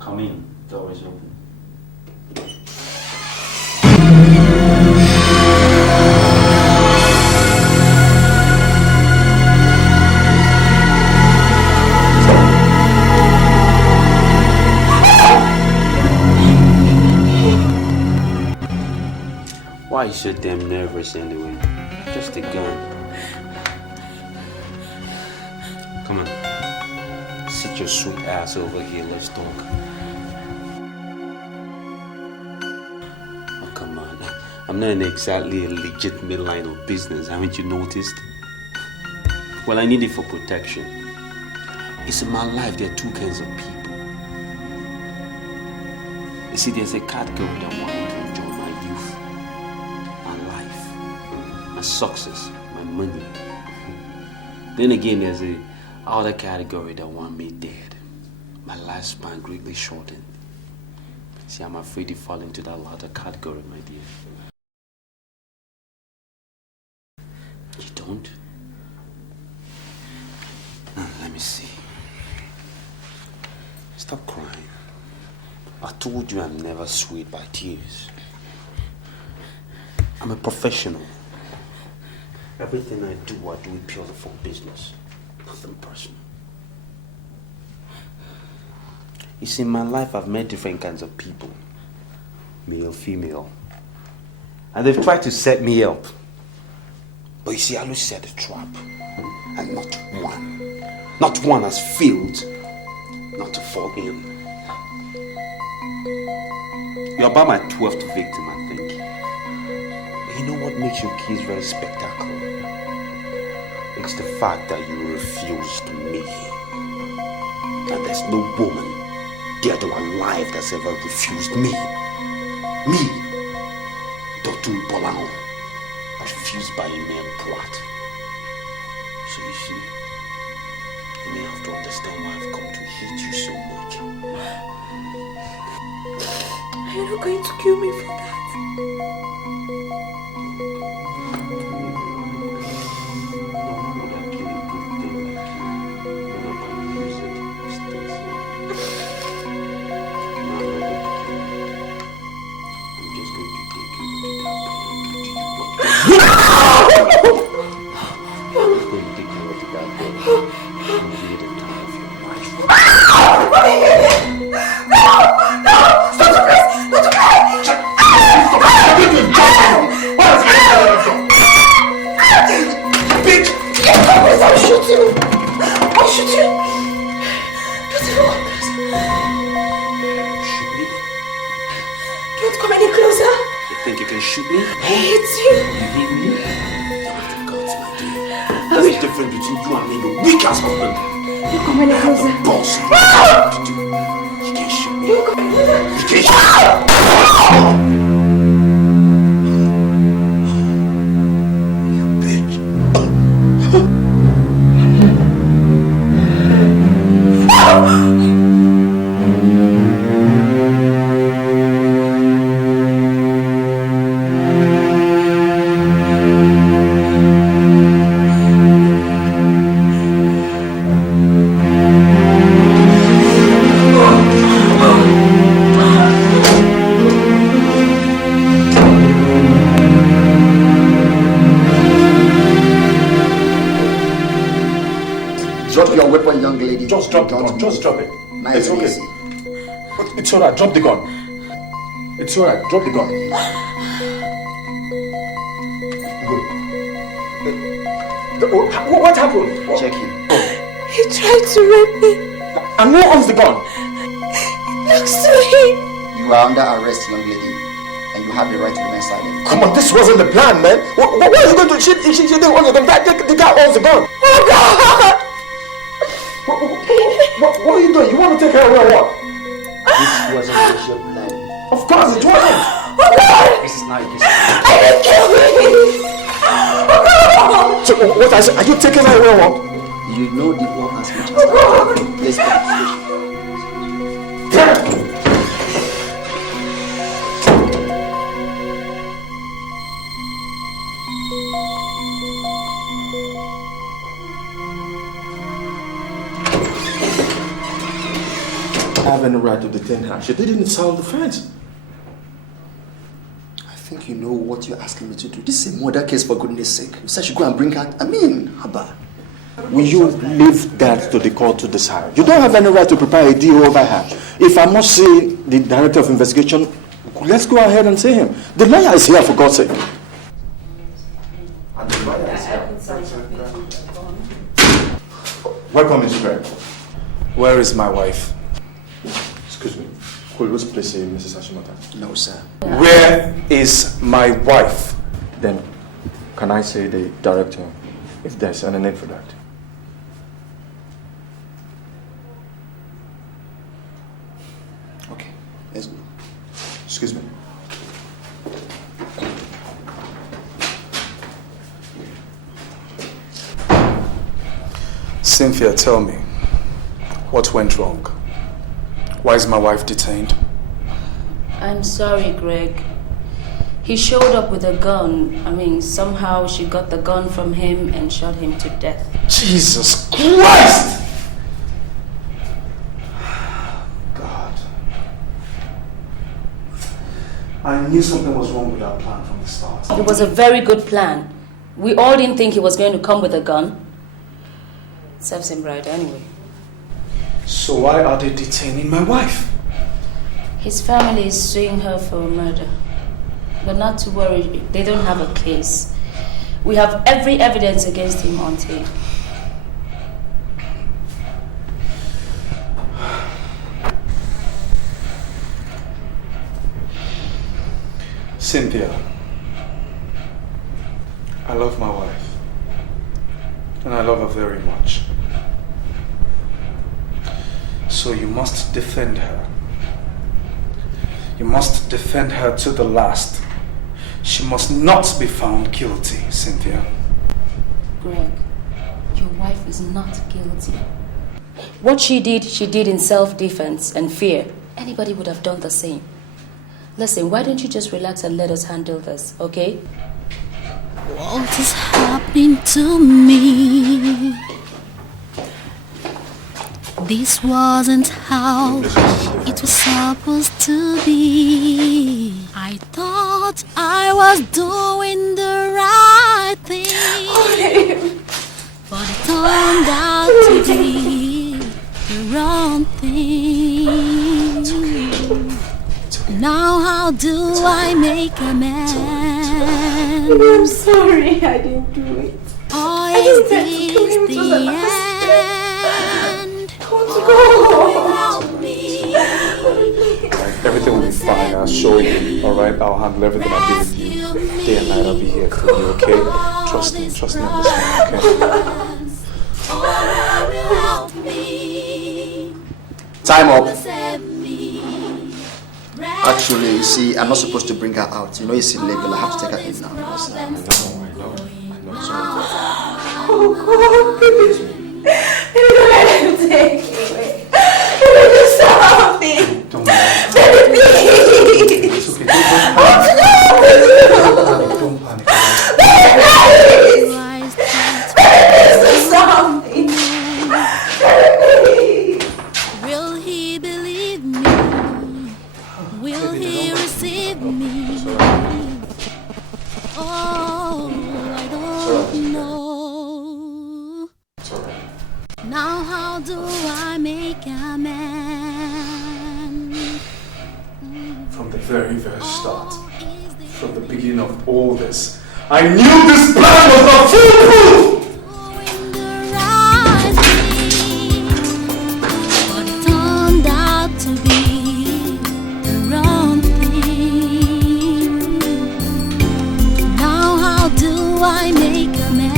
Come in. Door is open. Why are you so damn nervous anyway? Just a gun. Come on. Sit your sweet ass over here, let's talk. Oh, come on. I'm not in exactly a legitimate line of business, haven't you noticed? Well, I need it for protection. It's in my life, there are two kinds of people. You see, there's a category that want me to enjoy my youth, my life, my success, my money. Then again, there's a other category that want me dead, my lifespan greatly shortened. See, I'm afraid to fall into that latter category, my dear. You don't? Now, let me see. Stop crying. I told you I'm never swayed by tears. I'm a professional. Everything I do it purely for business. Nothing personal. You see, in my life, I've met different kinds of people. Male, female. And they've tried to set me up. But you see, I always set a trap. And not one has failed not to fall in. You're about my 12th victim, I think. But you know what makes your case very spectacular? It's the fact that you refused me. And there's no woman dead or alive that's ever refused me. Me, Dotun Bolao, refused by a mere brat. So you see, you may have to understand why I've come to hate you so much. You're not going to kill me for that. Why should you? Don't even come closer. Shoot me? Don't come any closer. You think you can shoot me? It's you. You hate me? You have the guts, my dear. That's the difference between you and me, the weak ass husband. Don't come any closer. Boss. You can't shoot me. Don't come any closer. You can't shoot me. Just drop it. Nice, it's okay. easy. It's alright, drop the gun. It's alright, drop the gun. Good. What happened? Check him. He tried to rape me. And who owns the gun? Looks to him. You are under arrest, young lady, and you have the right to remain silent. Come on, this wasn't the plan, man. What are you going to do? She didn't own the gun. The guy owns the gun. Oh God! What are you doing? You want to take her away or what? This wasn't your plan. Of course it wasn't. Oh God! This is not your I didn't kill me! Oh God! So what I said, are you taking her away or what? You know the law as much as I do. Let's go to the station. I have any right to detain her. She didn't self-defense. I think you know what you're asking me to do. This is a murder case, for goodness sake. You said I should go and bring her. I mean, Haba. Will you leave that to the court to decide? You don't have any right to prepare a deal over her. If I must see the director of investigation, let's go ahead and see him. The lawyer is here, for God's sake. Welcome, Mr. Gregg. Where is my wife? Excuse me. Could you please say Mrs. Hashimota? No, sir. Where is my wife? Then, can I say the director, if there's any need for that? Okay, let's go. Excuse me. Cynthia, tell me, what went wrong? Why is my wife detained? I'm sorry, Greg. He showed up with a gun. I mean, somehow she got the gun from him and shot him to death. Jesus Christ! God. I knew something was wrong with our plan from the start. It was a very good plan. We all didn't think he was going to come with a gun. Serves him right anyway. So why are they detaining my wife? His family is suing her for murder. But not to worry, they don't have a case. We have every evidence against him on tape. Cynthia, I love my wife. And I love her very much. So you must defend her. You must defend her to the last. She must not be found guilty, Cynthia. Greg, your wife is not guilty. What she did in self-defense and fear. Anybody would have done the same. Listen, why don't you just relax and let us handle this, okay? What is happening to me? This wasn't how it was supposed to be. I thought I was doing the right thing, but it turned out to be the wrong thing. Now how do I make amends? I'm sorry, I didn't do it. Or is this the end. Everything will be fine. I'll show you. Alright? I'll handle everything. I'll be with you. Day and night I'll be here for you, okay? Trust me on this one, okay? Time up. Actually, you see, I'm not supposed to bring her out. You know, it's illegal. I have to take her in now. I know. Oh, God, please. Don't let him take me. Let me stop me. Don't worry. Please. It's okay. Don't panic. Please stop me. Will he believe me? Will he receive me? Oh, I don't know. Now how do I make a man? From the very start, from the beginning of all this, I knew this plan was not foolproof! But it turned out to be the wrong thing. Now how do I make a man?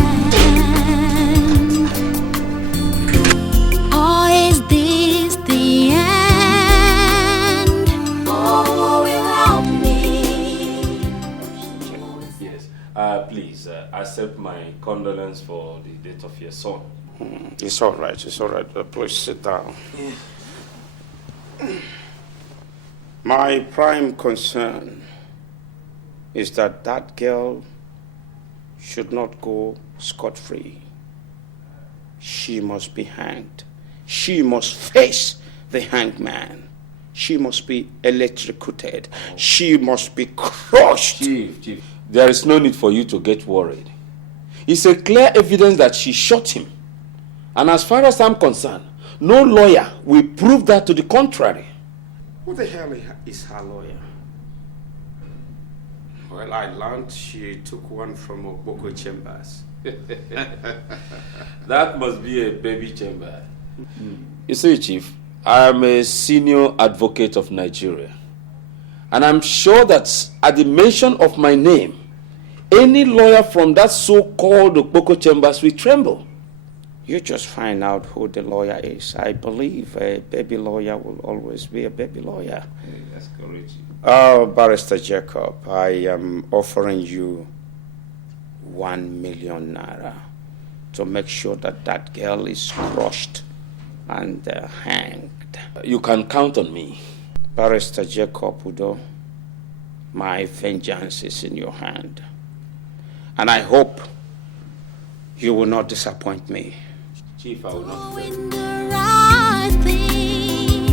Or is this the end? Oh, will help me. Yes. Please accept my condolence for the death of your son. It's all right. Please sit down. My prime concern is that that girl should not go scot-free. She must be hanged. She must face the hangman. She must be electrocuted. She must be crushed. Chief, there is no need for you to get worried. It's a clear evidence that she shot him. And as far as I'm concerned, no lawyer will prove that to the contrary. Who the hell is her lawyer? Well, I learned she took one from Ogboko Chambers. That must be a baby chamber. You see, Chief, I am a senior advocate of Nigeria. And I'm sure that at the mention of my name, any lawyer from that so-called Ogboko Chambers will tremble. You just find out who the lawyer is. I believe a baby lawyer will always be a baby lawyer. That's correct. Barrister Jacob, I am offering you 1 million naira to make sure that that girl is crushed and hanged. You can count on me. Barrister Jacob Udo, my vengeance is in your hand. And I hope you will not disappoint me. Chief, I will not fail. Doing the right thing,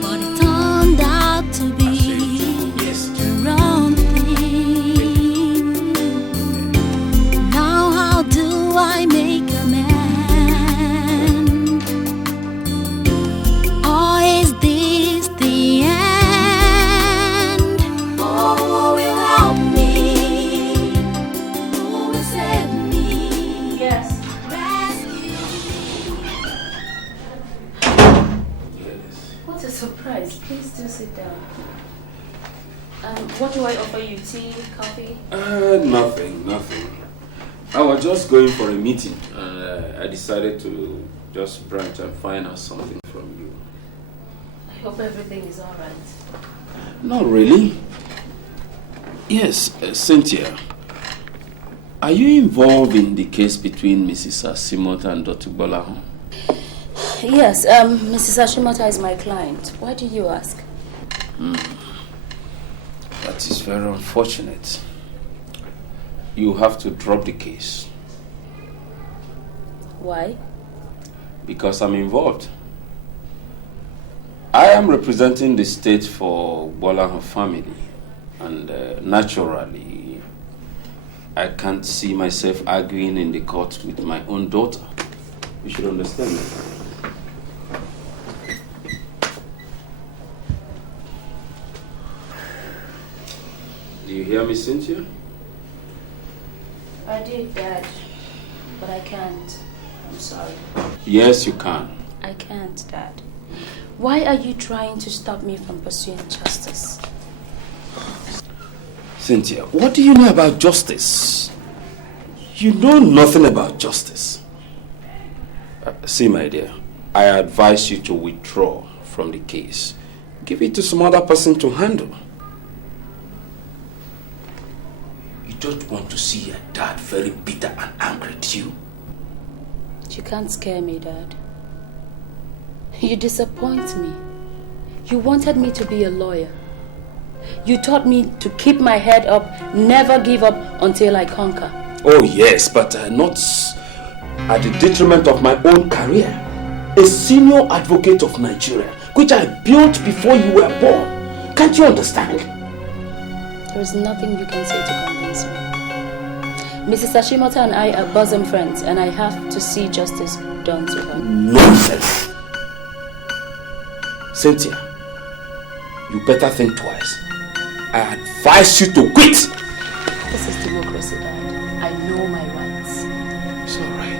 but it turned out to be the wrong thing. Now how do I make a man? Or is this the end? Oh, will help me. Who will save me? Yes. What a surprise. Please do sit down. What do I offer you? Tea, coffee? Nothing. I was just going for a meeting. I decided to just branch and find out something from you. I hope everything is all right. Not really. Yes, Cynthia. Are you involved in the case between Mrs. Asimota and Dr. Bolahu? Yes, Mrs. Ashimota is my client. Why do you ask? That is very unfortunate. You have to drop the case. Why? Because I'm involved. I am representing the state for Bolahu family. And naturally, I can't see myself arguing in the court with my own daughter. You should understand that. Do you hear me, Cynthia? I did, Dad, but I can't. I'm sorry. Yes, you can. I can't, Dad. Why are you trying to stop me from pursuing justice? Cynthia, what do you know about justice? You know nothing about justice. See, my dear, I advise you to withdraw from the case. Give it to some other person to handle. You don't want to see your dad very bitter and angry at you. You can't scare me, Dad. You disappoint me. You wanted me to be a lawyer. You taught me to keep my head up, never give up until I conquer. Oh yes, but not at the detriment of my own career. A senior advocate of Nigeria, which I built before you were born. Can't you understand? There is nothing you can say to convince me. Mrs. Ashimota and I are bosom friends, and I have to see justice done to her. Nonsense. Cynthia, you better think twice. I advise you to quit. This is democracy, Dad. I know my rights. It's all right.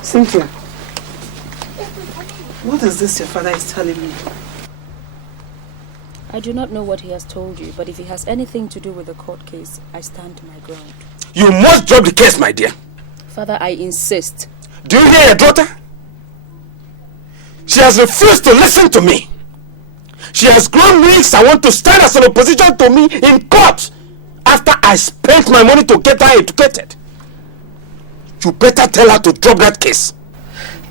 Cynthia, what is this your father is telling me? I do not know what he has told you, but if it has anything to do with the court case, I stand my ground. You must drop the case, my dear. Father, I insist. Do you hear your daughter? She has refused to listen to me. She has grown weak. I want to stand as an opposition to me in court after I spent my money to get her educated. You better tell her to drop that case.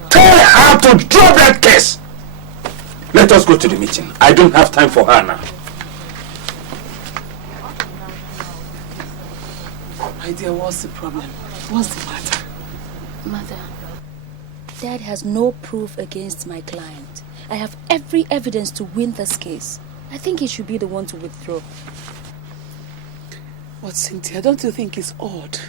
Tell her to drop that case. Let us go to the meeting. I don't have time for her now. My dear, what's the problem? What's the matter? Mother, Dad has no proof against my client. I have every evidence to win this case. I think he should be the one to withdraw. But Cynthia, don't you think it's odd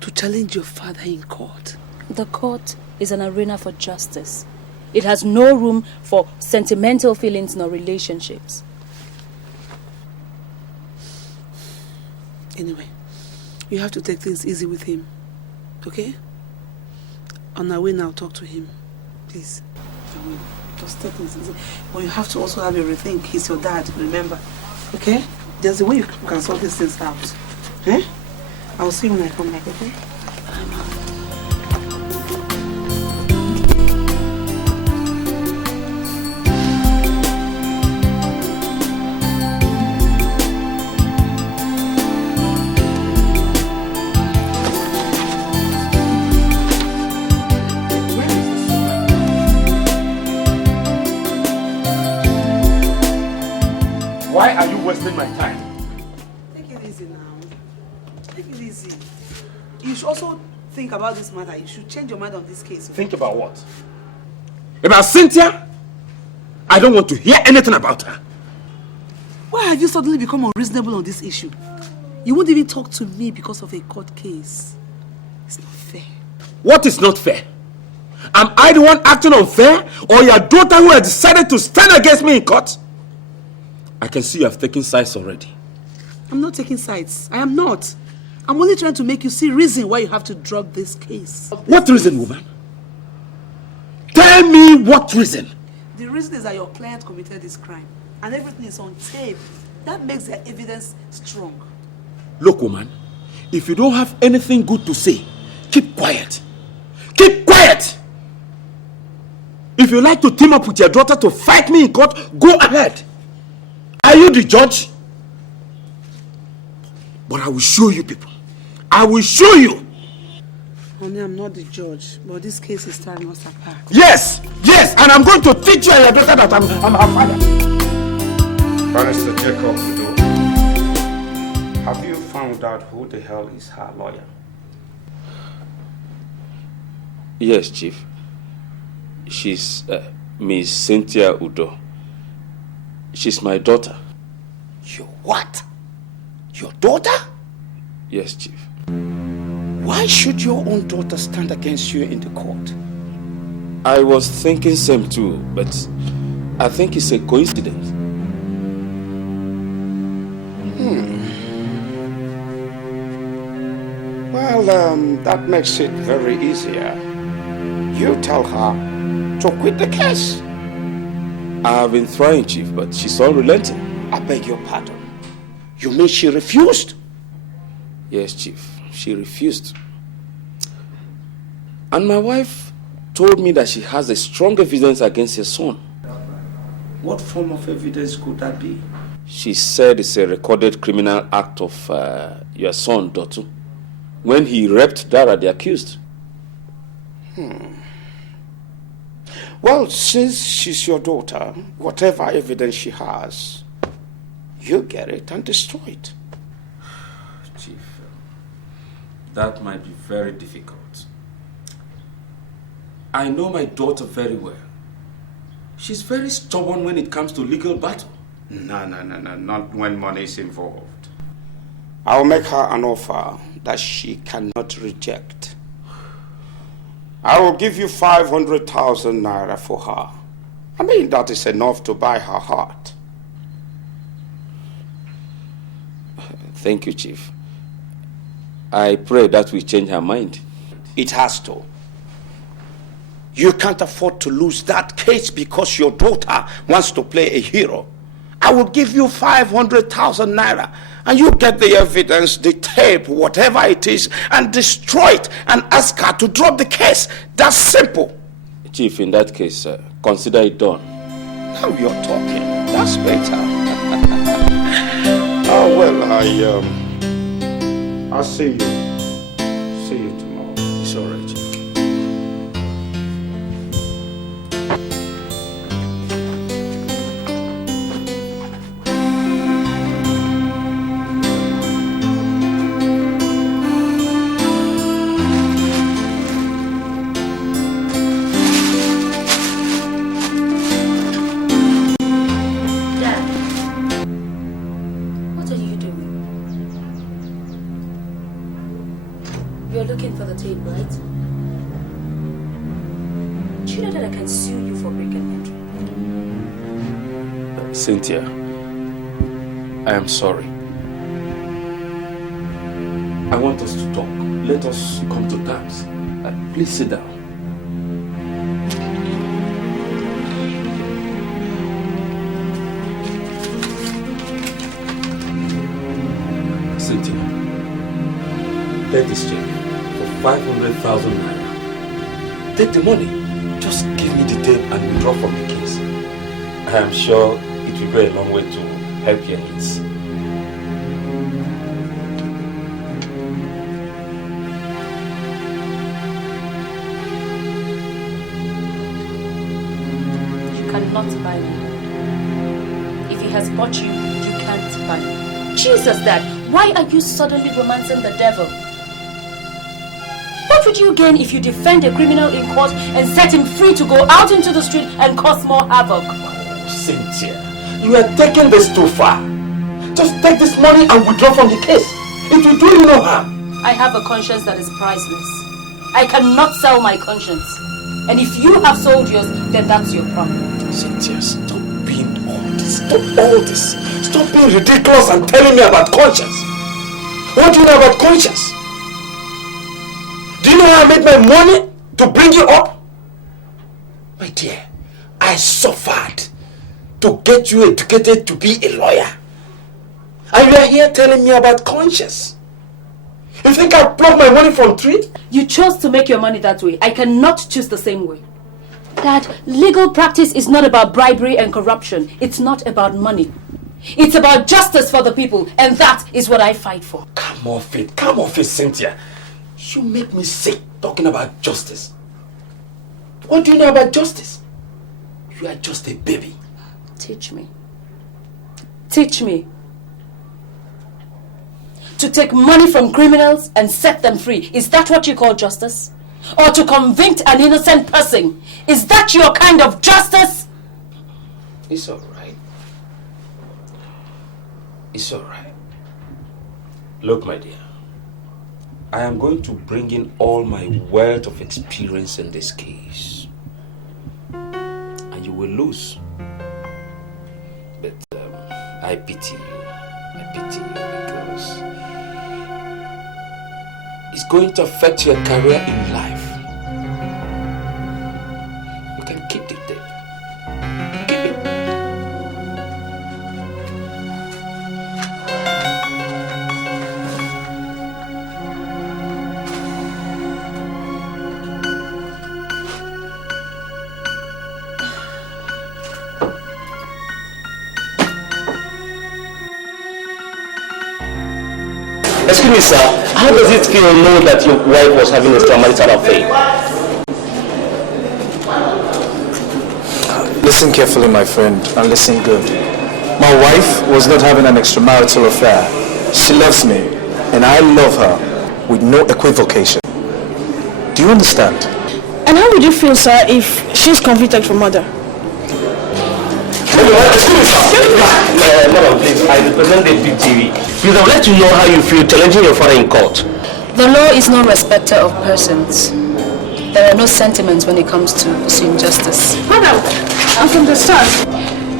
to challenge your father in court? The court is an arena for justice. It has no room for sentimental feelings nor relationships. Anyway, you have to take things easy with him, okay? On our way now, talk to him, please. I will. Just take things easy. But you have to also have a rethink. He's your dad, remember, okay? There's a way you can sort these things out. Eh? I'll see you when I come back, okay? Why are you wasting my time? Take it easy now. Take it easy. You should also think about this matter. You should change your mind on this case. Okay? Think about what? About Cynthia? I don't want to hear anything about her. Why have you suddenly become unreasonable on this issue? You won't even talk to me because of a court case. It's not fair. What is not fair? Am I the one acting unfair, or your daughter who has decided to stand against me in court? I can see you have taken sides already. I'm not taking sides. I am not. I'm only trying to make you see reason why you have to drop this case. What reason, woman? Tell me what reason. The reason is that your client committed this crime and everything is on tape. That makes the evidence strong. Look, woman, if you don't have anything good to say, keep quiet. Keep quiet! If you like to team up with your daughter to fight me in court, go ahead. Are you the judge? But I will show you people. I will show you. Honey, I'm not the judge, but this case is tearing us apart. Yes, yes, and I'm going to teach you and your daughter that I'm her father. Barrister Jacob Udo, have you found out who the hell is her lawyer? Yes, Chief. She's Miss Cynthia Udo. She's my daughter. Your what? Your daughter? Yes, Chief. Why should your own daughter stand against you in the court? I was thinking same too, but I think it's a coincidence. Well, that makes it very easier. You tell her to quit the case. I've been trying, Chief, but she's unrelenting. I beg your pardon. You mean she refused? Yes, Chief. She refused. And my wife told me that she has a strong evidence against her son. What form of evidence could that be? She said it's a recorded criminal act of your son, Dotu, when he raped Dara, the accused. Well, since she's your daughter, whatever evidence she has, you get it and destroy it. Chief, that might be very difficult. I know my daughter very well. She's very stubborn when it comes to legal battle. No, not when money is involved. I'll make her an offer that she cannot reject. I will give you 500,000 naira for her. I mean, that is enough to buy her heart. Thank you, Chief. I pray that will change her mind. It has to. You can't afford to lose that case because your daughter wants to play a hero. I will give you 500,000 naira and you get the evidence, the tape, whatever it is, and destroy it and ask her to drop the case. That's simple. Chief, in that case, consider it done. Now you're talking. That's better. Oh, well, I'll see you. See you tomorrow. It's all right, Chief. Cynthia, I am sorry. I want us to talk. Let us come to terms. Please sit down. Cynthia, take this check for 500,000 naira. Take the money. Just give me the tape and withdraw from the case. I am sure it will go a long way to help your needs. You cannot buy me. If he has bought you, you can't buy me. Jesus, Dad, why are you suddenly romancing the devil? What would you gain if you defend a criminal in court and set him free to go out into the street and cause more havoc? Cynthia, you are taking this too far. Just take this money and withdraw from the case. It will do you no harm. I have a conscience that is priceless. I cannot sell my conscience. And if you have sold yours, then that's your problem. Cynthia, stop being all this. Stop all this. Stop being ridiculous and telling me about conscience. What do you know about conscience? Do you know how I made my money to bring you up? My dear, I suffered to get you educated to be a lawyer. And you are here telling me about conscience. You think I pluck my money from tree? You chose to make your money that way. I cannot choose the same way. Dad, legal practice is not about bribery and corruption. It's not about money. It's about justice for the people, and that is what I fight for. Come off it, Cynthia. You make me sick talking about justice. What do you know about justice? You are just a baby. Teach me. Teach me. To take money from criminals and set them free. Is that what you call justice? or to convict an innocent person. Is that your kind of justice? It's all right. It's all right. Look, my dear, I am going to bring in all my wealth of experience in this case. And you will lose. But I pity you. I pity you because it's going to affect your career in life. You can keep the tape. Keep it. Excuse me, sir. How does it feel to know that your wife was having a extramarital affair? Listen carefully, my friend, and listen good. My wife was not having an extramarital affair. She loves me, and I love her with no equivocation. Do you understand? And how would you feel, sir, if she's convicted for murder? Madam, please, I represent the PTV. Please, I would like to know how you feel challenging your father in court. The law is no respecter of persons. There are no sentiments when it comes to pursuing justice. Madam, and from the start,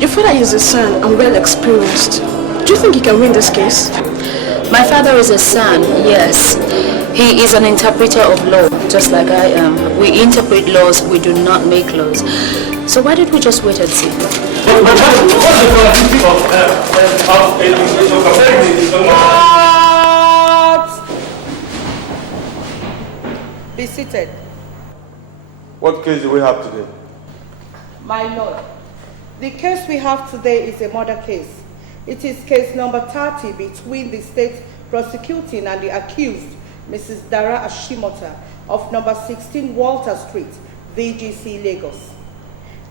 your father is a son and well experienced. Do you think he can win this case? My father is a son, yes. He is an interpreter of law, just like I am. We interpret laws, we do not make laws. So why don't we just wait and see? Be seated. What case do we have today? My lord, the case we have today is a murder case. It is case number 30 between the state prosecuting and the accused, Mrs. Dara Ashimota, of number 16 Walter Street, VGC, Lagos.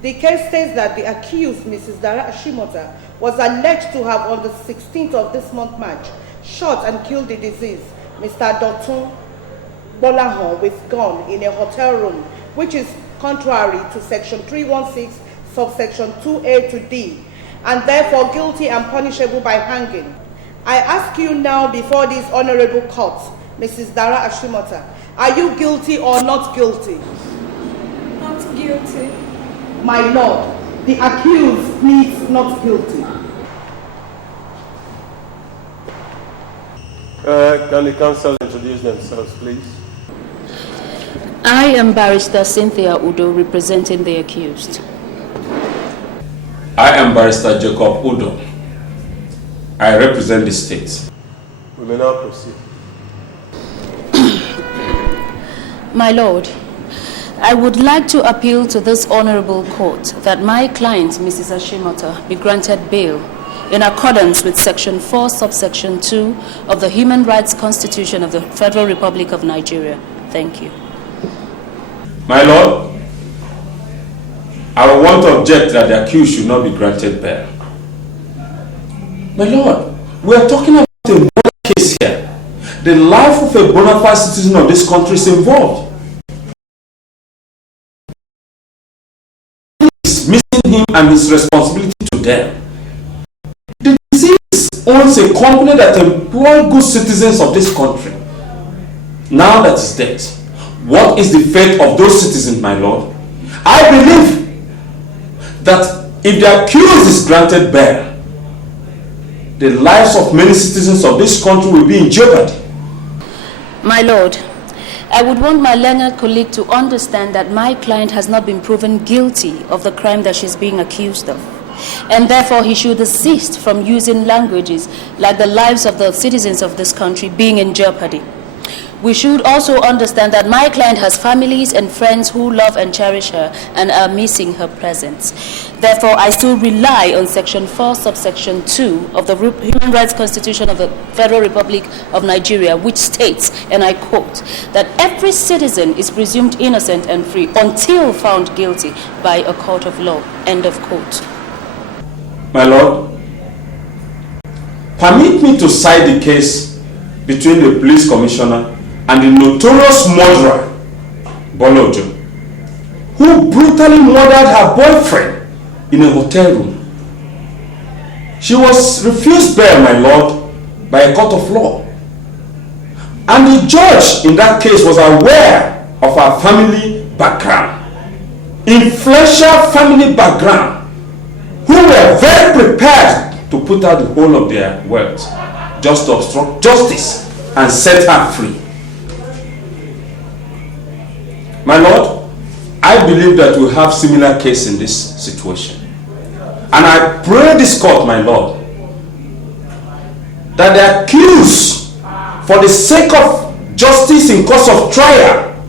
The case states that the accused, Mrs. Dara Ashimota, was alleged to have on the 16th of this month, March, shot and killed the deceased, Mr. Dotun Bolahon, with gun in a hotel room, which is contrary to section 316, subsection 2A to D, and therefore guilty and punishable by hanging. I ask you now before this honorable court, Mrs. Dara Ashimota, are you guilty or not guilty? Not guilty. My lord, the accused pleads not guilty. Can the counsel introduce themselves, please? I am Barrister Cynthia Udo, representing the accused. I am Barrister Jacob Udo. I represent the state. We may now proceed. My lord, I would like to appeal to this honorable court that my client, Mrs. Ashimota, be granted bail in accordance with Section 4, subsection 2 of the Human Rights Constitution of the Federal Republic of Nigeria. Thank you. My lord, I want to object that the accused should not be granted bail. My lord, we are talking about a murder case here. The life of a bona fide citizen of this country is involved. Missing him and his responsibility to them. The deceased owns a company that employs good citizens of this country. Now that he's dead, what is the fate of those citizens, my lord? I believe that if the accused is granted bail, the lives of many citizens of this country will be in jeopardy. My lord, I would want my learned colleague to understand that my client has not been proven guilty of the crime that she's being accused of. And therefore he should desist from using languages like the lives of the citizens of this country being in jeopardy. We should also understand that my client has families and friends who love and cherish her and are missing her presence. Therefore, I still rely on Section 4, subsection 2 of the Human Rights Constitution of the Federal Republic of Nigeria, which states, and I quote, that every citizen is presumed innocent and free until found guilty by a court of law. End of quote. My lord, permit me to cite the case between the police commissioner and the notorious murderer Bolojo, who brutally murdered her boyfriend in a hotel room. She was refused bail, my lord, by a court of law. And the judge in that case was aware of her family background, influential family background, who were very prepared to put out the whole of their wealth just to obstruct justice and set her free. My lord, I believe that we have similar case in this situation. And I pray this court, my lord, that the accused, for the sake of justice in course of trial,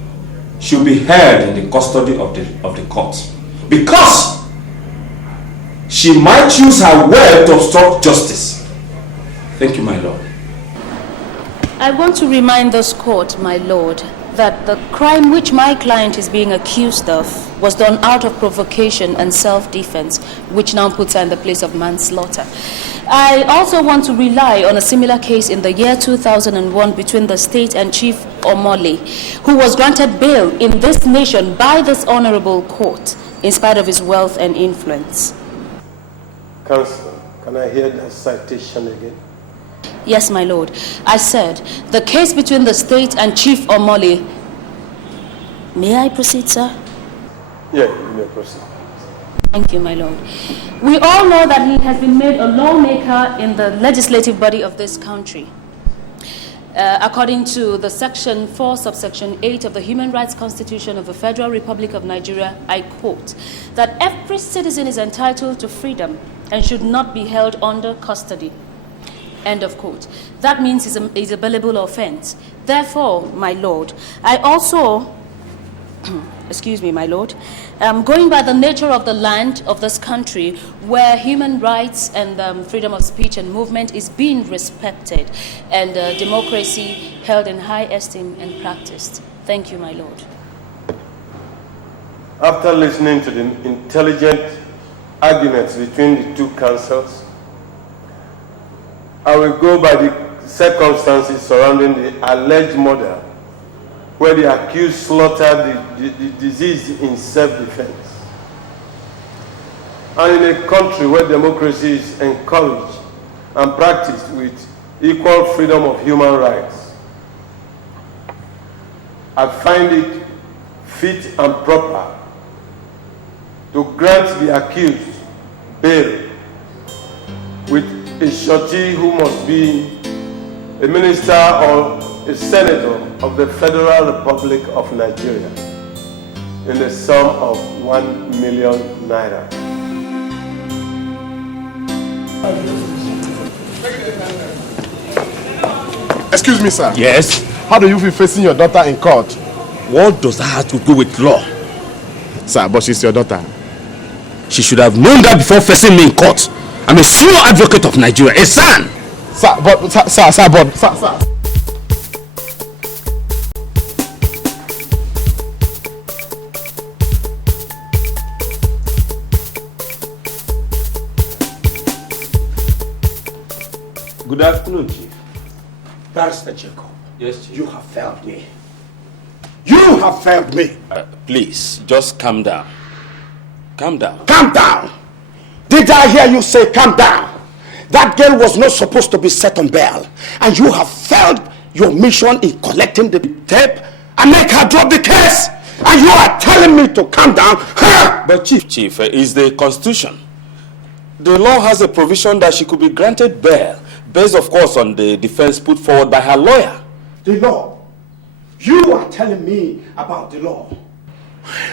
should be held in the custody of the court. Because she might use her word to obstruct justice. Thank you, my lord. I want to remind this court, my lord, that the crime which my client is being accused of was done out of provocation and self-defense, which now puts her in the place of manslaughter. I also want to rely on a similar case in the year 2001 between the state and Chief Onolly, who was granted bail in this nation by this honorable court in spite of his wealth and influence. Counselor, can I hear that citation again? Yes, my lord. I said, the case between the state and Chief Onolly. May I proceed, sir? Yeah, you may proceed. Thank you, my lord. We all know that he has been made a lawmaker in the legislative body of this country. According to the Section 4, subsection 8 of the Human Rights Constitution of the Federal Republic of Nigeria, I quote, that every citizen is entitled to freedom and should not be held under custody. End of quote. That means it's a bailable offense. Therefore, my lord, I also, excuse me, my lord, going by the nature of the land of this country where human rights and freedom of speech and movement is being respected and democracy held in high esteem and practiced. Thank you, my lord. After listening to the intelligent arguments between the two counsels, I will go by the circumstances surrounding the alleged murder where the accused slaughtered the deceased in self-defense. And in a country where democracy is encouraged and practiced with equal freedom of human rights, I find it fit and proper to grant the accused bail with a shorty who must be a minister or a senator of the Federal Republic of Nigeria in the sum of 1 million naira. Excuse me, sir. Yes? How do you feel facing your daughter in court? What does that have to do with law? Sir, but she's your daughter. She should have known that before facing me in court. I'm a senior advocate of Nigeria, a son. Sir, but, sir. Good afternoon, Chief. Barrister Jacob. Yes, Chief. You have failed me. You have failed me. Please, just calm down. Calm down. Calm down. Did I hear you say calm down? That girl was not supposed to be set on bail. And you have failed your mission in collecting the tape and make her drop the case. And you are telling me to calm down? Huh? But Chief, it's the Constitution. The law has a provision that she could be granted bail, based of course on the defense put forward by her lawyer. The law? You are telling me about the law.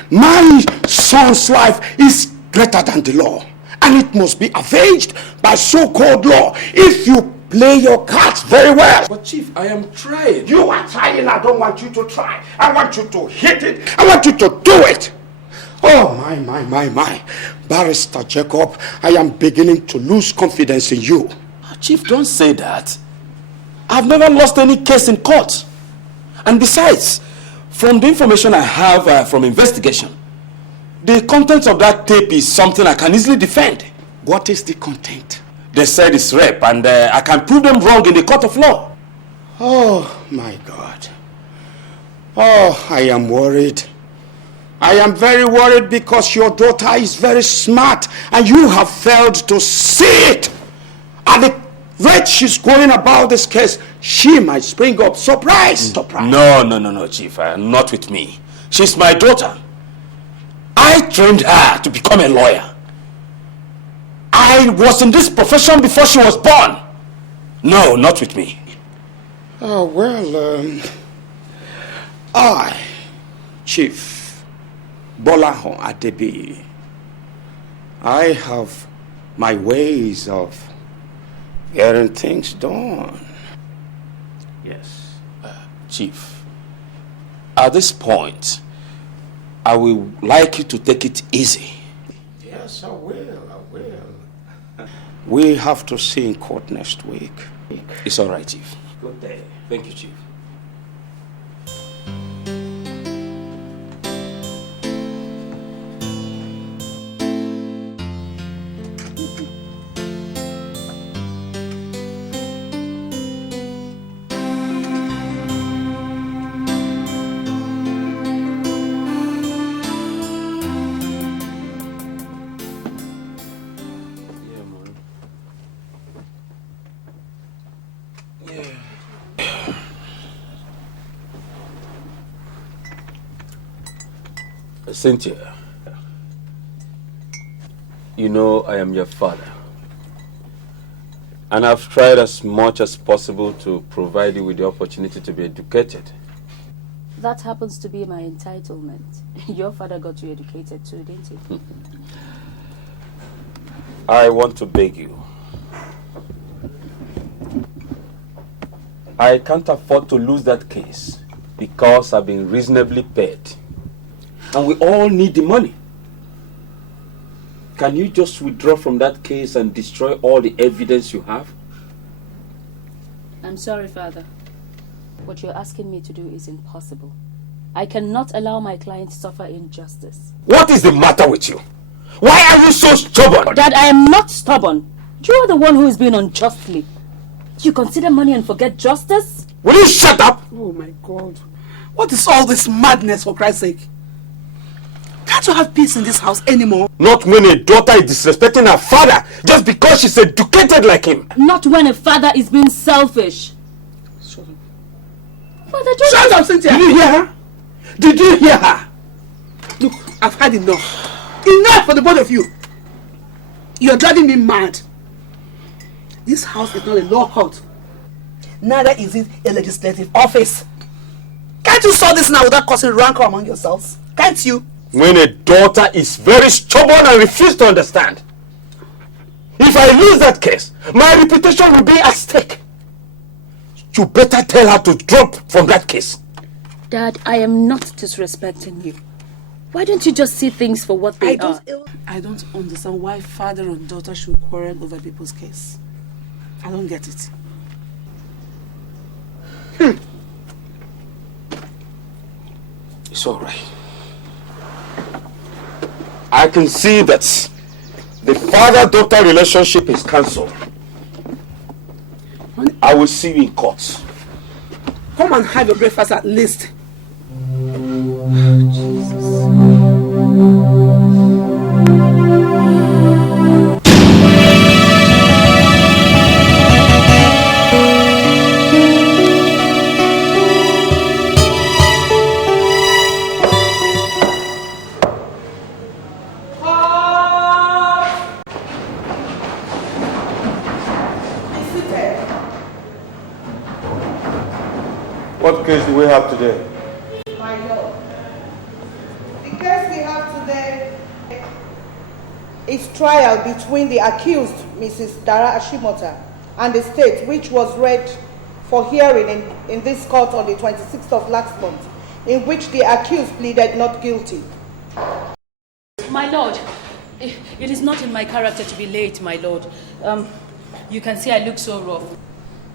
My son's life is greater than the law. And it must be avenged by so-called law if you play your cards very well. But Chief, I am trying. You are trying. I don't want you to try. I want you to hit it. I want you to do it. Oh, my. Barrister Jacob, I am beginning to lose confidence in you. Chief, don't say that. I've never lost any case in court. And besides, from the information I have from investigation, the contents of that tape is something I can easily defend. What is the content? They said it's rape, and I can prove them wrong in the court of law. Oh, my God. Oh, I am worried. I am very worried because your daughter is very smart and you have failed to see it. At the rate she's going about this case, she might spring up. Surprise! Surprise! No, Chief. Not with me. She's my daughter. I trained her to become a lawyer. I was in this profession before she was born. No, not with me. Oh, well, I, Chief Bolaho Adebi, I have my ways of getting things done. Yes. Chief, at this point, I would like you to take it easy. Yes, I will. We have to see in court next week. It's all right, Chief. Good day. Thank you, Chief. Cynthia, you know I am your father, and I've tried as much as possible to provide you with the opportunity to be educated. That happens to be my entitlement. Your father got you educated too, didn't he? I want to beg you. I can't afford to lose that case because I've been reasonably paid. And we all need the money. Can you just withdraw from that case and destroy all the evidence you have? I'm sorry, Father. What you're asking me to do is impossible. I cannot allow my client to suffer injustice. What is the matter with you? Why are you so stubborn? Dad, I am not stubborn. You are the one who is being unjustly. You consider money and forget justice? Will you shut up? Oh my God. What is all this madness, for Christ's sake? Can't you have peace in this house anymore? Not when a daughter is disrespecting her father just because she's educated like him. Not when a father is being selfish. Shut up. Father, don't... Shut up, Cynthia! Did you hear her? Did you hear her? Look, I've had enough. Enough for the both of you. You're driving me mad. This house is not a law court. Neither is it a legislative office. Can't you solve this now without causing rancor among yourselves? Can't you? When a daughter is very stubborn and refuses to understand. If I lose that case, my reputation will be at stake. You better tell her to drop from that case. Dad, I am not disrespecting you. Why don't you just see things for what they are? I don't understand why father and daughter should quarrel over people's case. I don't get it. It's all right. I can see that the father-daughter relationship is cancelled. I will see you in court. Come and have your breakfast at least. What case do we have today? My lord, the case we have today is trial between the accused, Mrs. Dara Ashimota, and the state, which was read for hearing in this court on the 26th of last month, in which the accused pleaded not guilty. My lord, it is not in my character to be late, my lord. You can see I look so rough.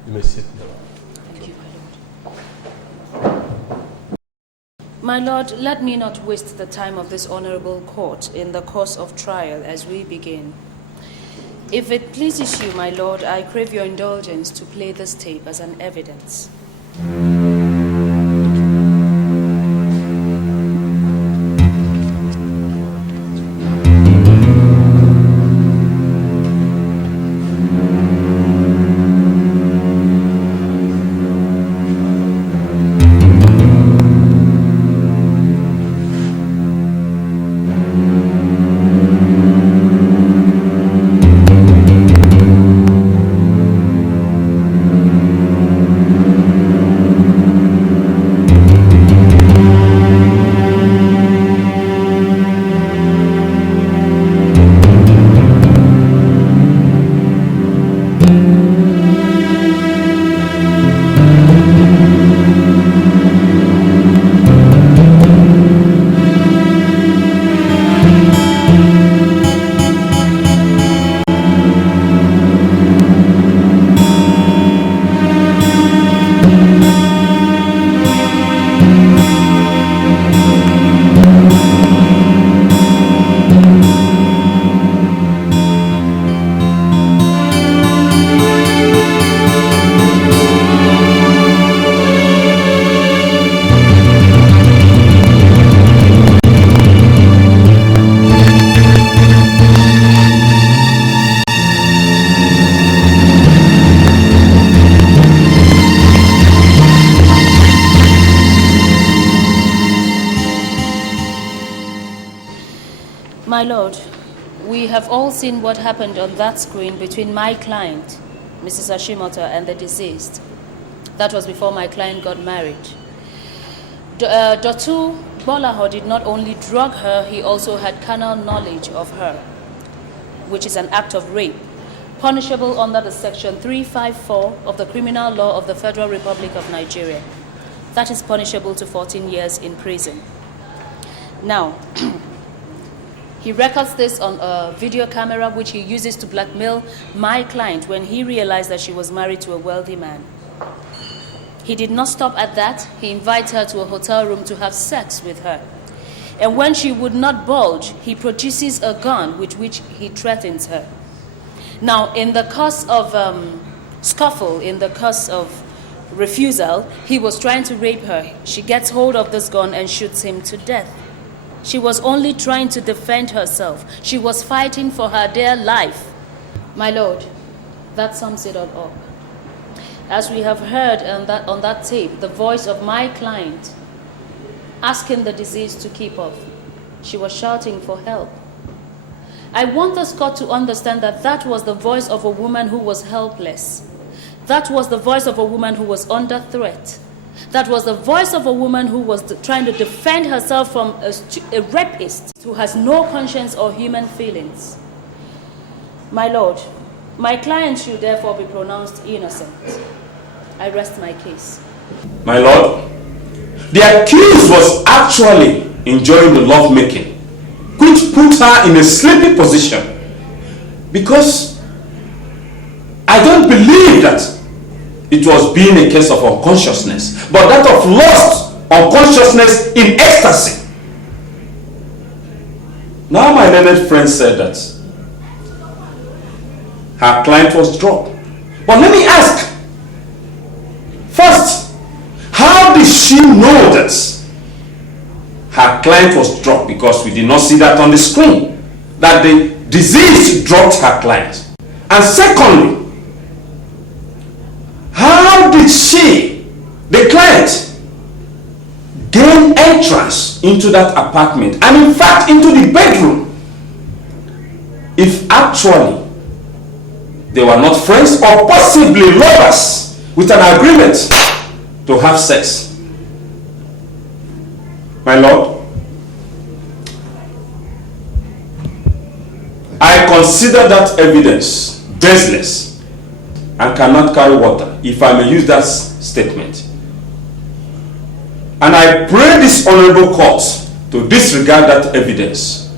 You may sit down. Thank you, my lord. My lord, let me not waste the time of this honorable court in the course of trial as we begin. If it pleases you, my lord, I crave your indulgence to play this tape as an evidence. We have all seen what happened on that screen between my client, Mrs. Hashimoto, and the deceased. That was before my client got married. Dr. Bolaho did not only drug her, he also had carnal knowledge of her, which is an act of rape, punishable under the section 354 of the Criminal Law of the Federal Republic of Nigeria. That is punishable to 14 years in prison. Now, he records this on a video camera which he uses to blackmail my client when he realized that she was married to a wealthy man. He did not stop at that. He invites her to a hotel room to have sex with her. And when she would not budge, he produces a gun with which he threatens her. Now, in the course of scuffle, in the course of refusal, he was trying to rape her. She gets hold of this gun and shoots him to death. She was only trying to defend herself. She was fighting for her dear life. My lord, that sums it all up. As we have heard on that tape, the voice of my client asking the deceased to keep off. She was shouting for help. I want this court to understand that that was the voice of a woman who was helpless. That was the voice of a woman who was under threat. That was the voice of a woman who was trying to defend herself from a rapist who has no conscience or human feelings. My lord, my client should therefore be pronounced innocent. I rest my case. My lord, the accused was actually enjoying the lovemaking, which put her in a sleepy position, because I don't believe that it was being a case of unconsciousness, but that of lost unconsciousness in ecstasy. Now my learned friend said that her client was drugged. But let me ask, first, how did she know that her client was drugged? Because we did not see that on the screen, that the disease drugged her client. And secondly, how did she, the client, gain entrance into that apartment and in fact into the bedroom if actually they were not friends or possibly lovers with an agreement to have sex? My lord, I consider that evidence baseless and cannot carry water, if I may use that statement. And I pray this honorable court to disregard that evidence.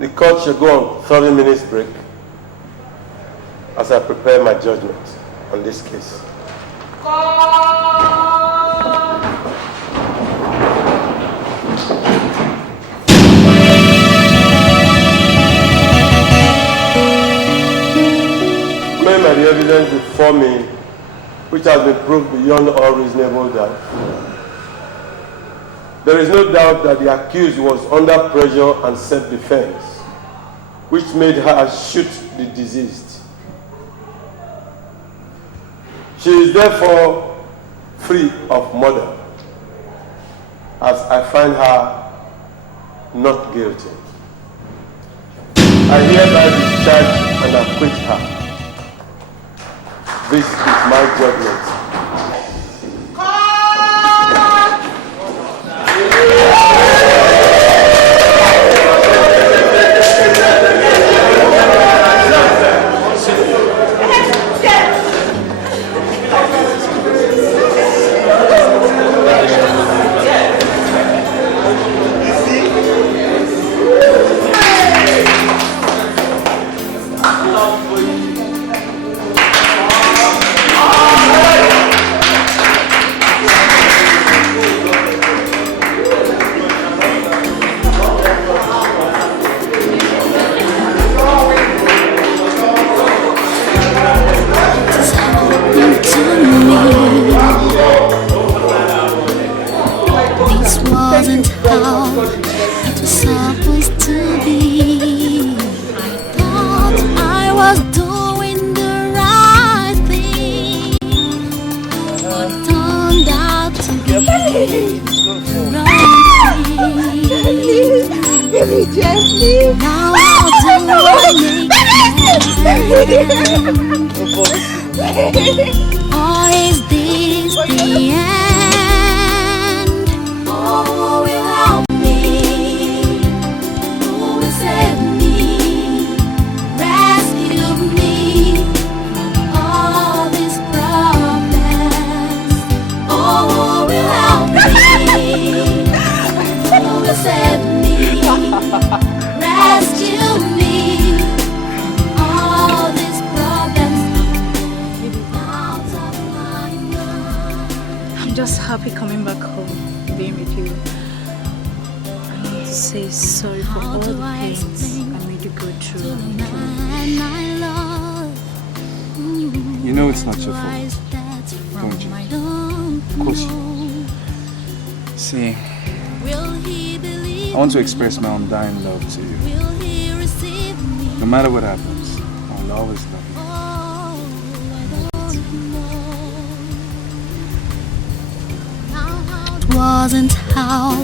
The court shall go on 30 minutes break as I prepare my judgment on this case. By the evidence before me, which has been proved beyond all reasonable doubt. There is no doubt that the accused was under pressure and self-defense, which made her shoot the deceased. She is therefore free of murder, as I find her not guilty. I hereby discharge and acquit her. This is my judgment. Right. Baby, gently. Now how do I make or is this the end? Oh, will help me. Who will save me? Rescue me from all these problems. Oh, will help me. Who will save me? Rescue me from all these problems. I'm just happy coming back home, being with you. I want to say sorry for all the things I made you go through. You know it's not your fault, don't you? Of course you know. See, I want to express my undying love to you. No matter what happens, I'll always love you. Wasn't how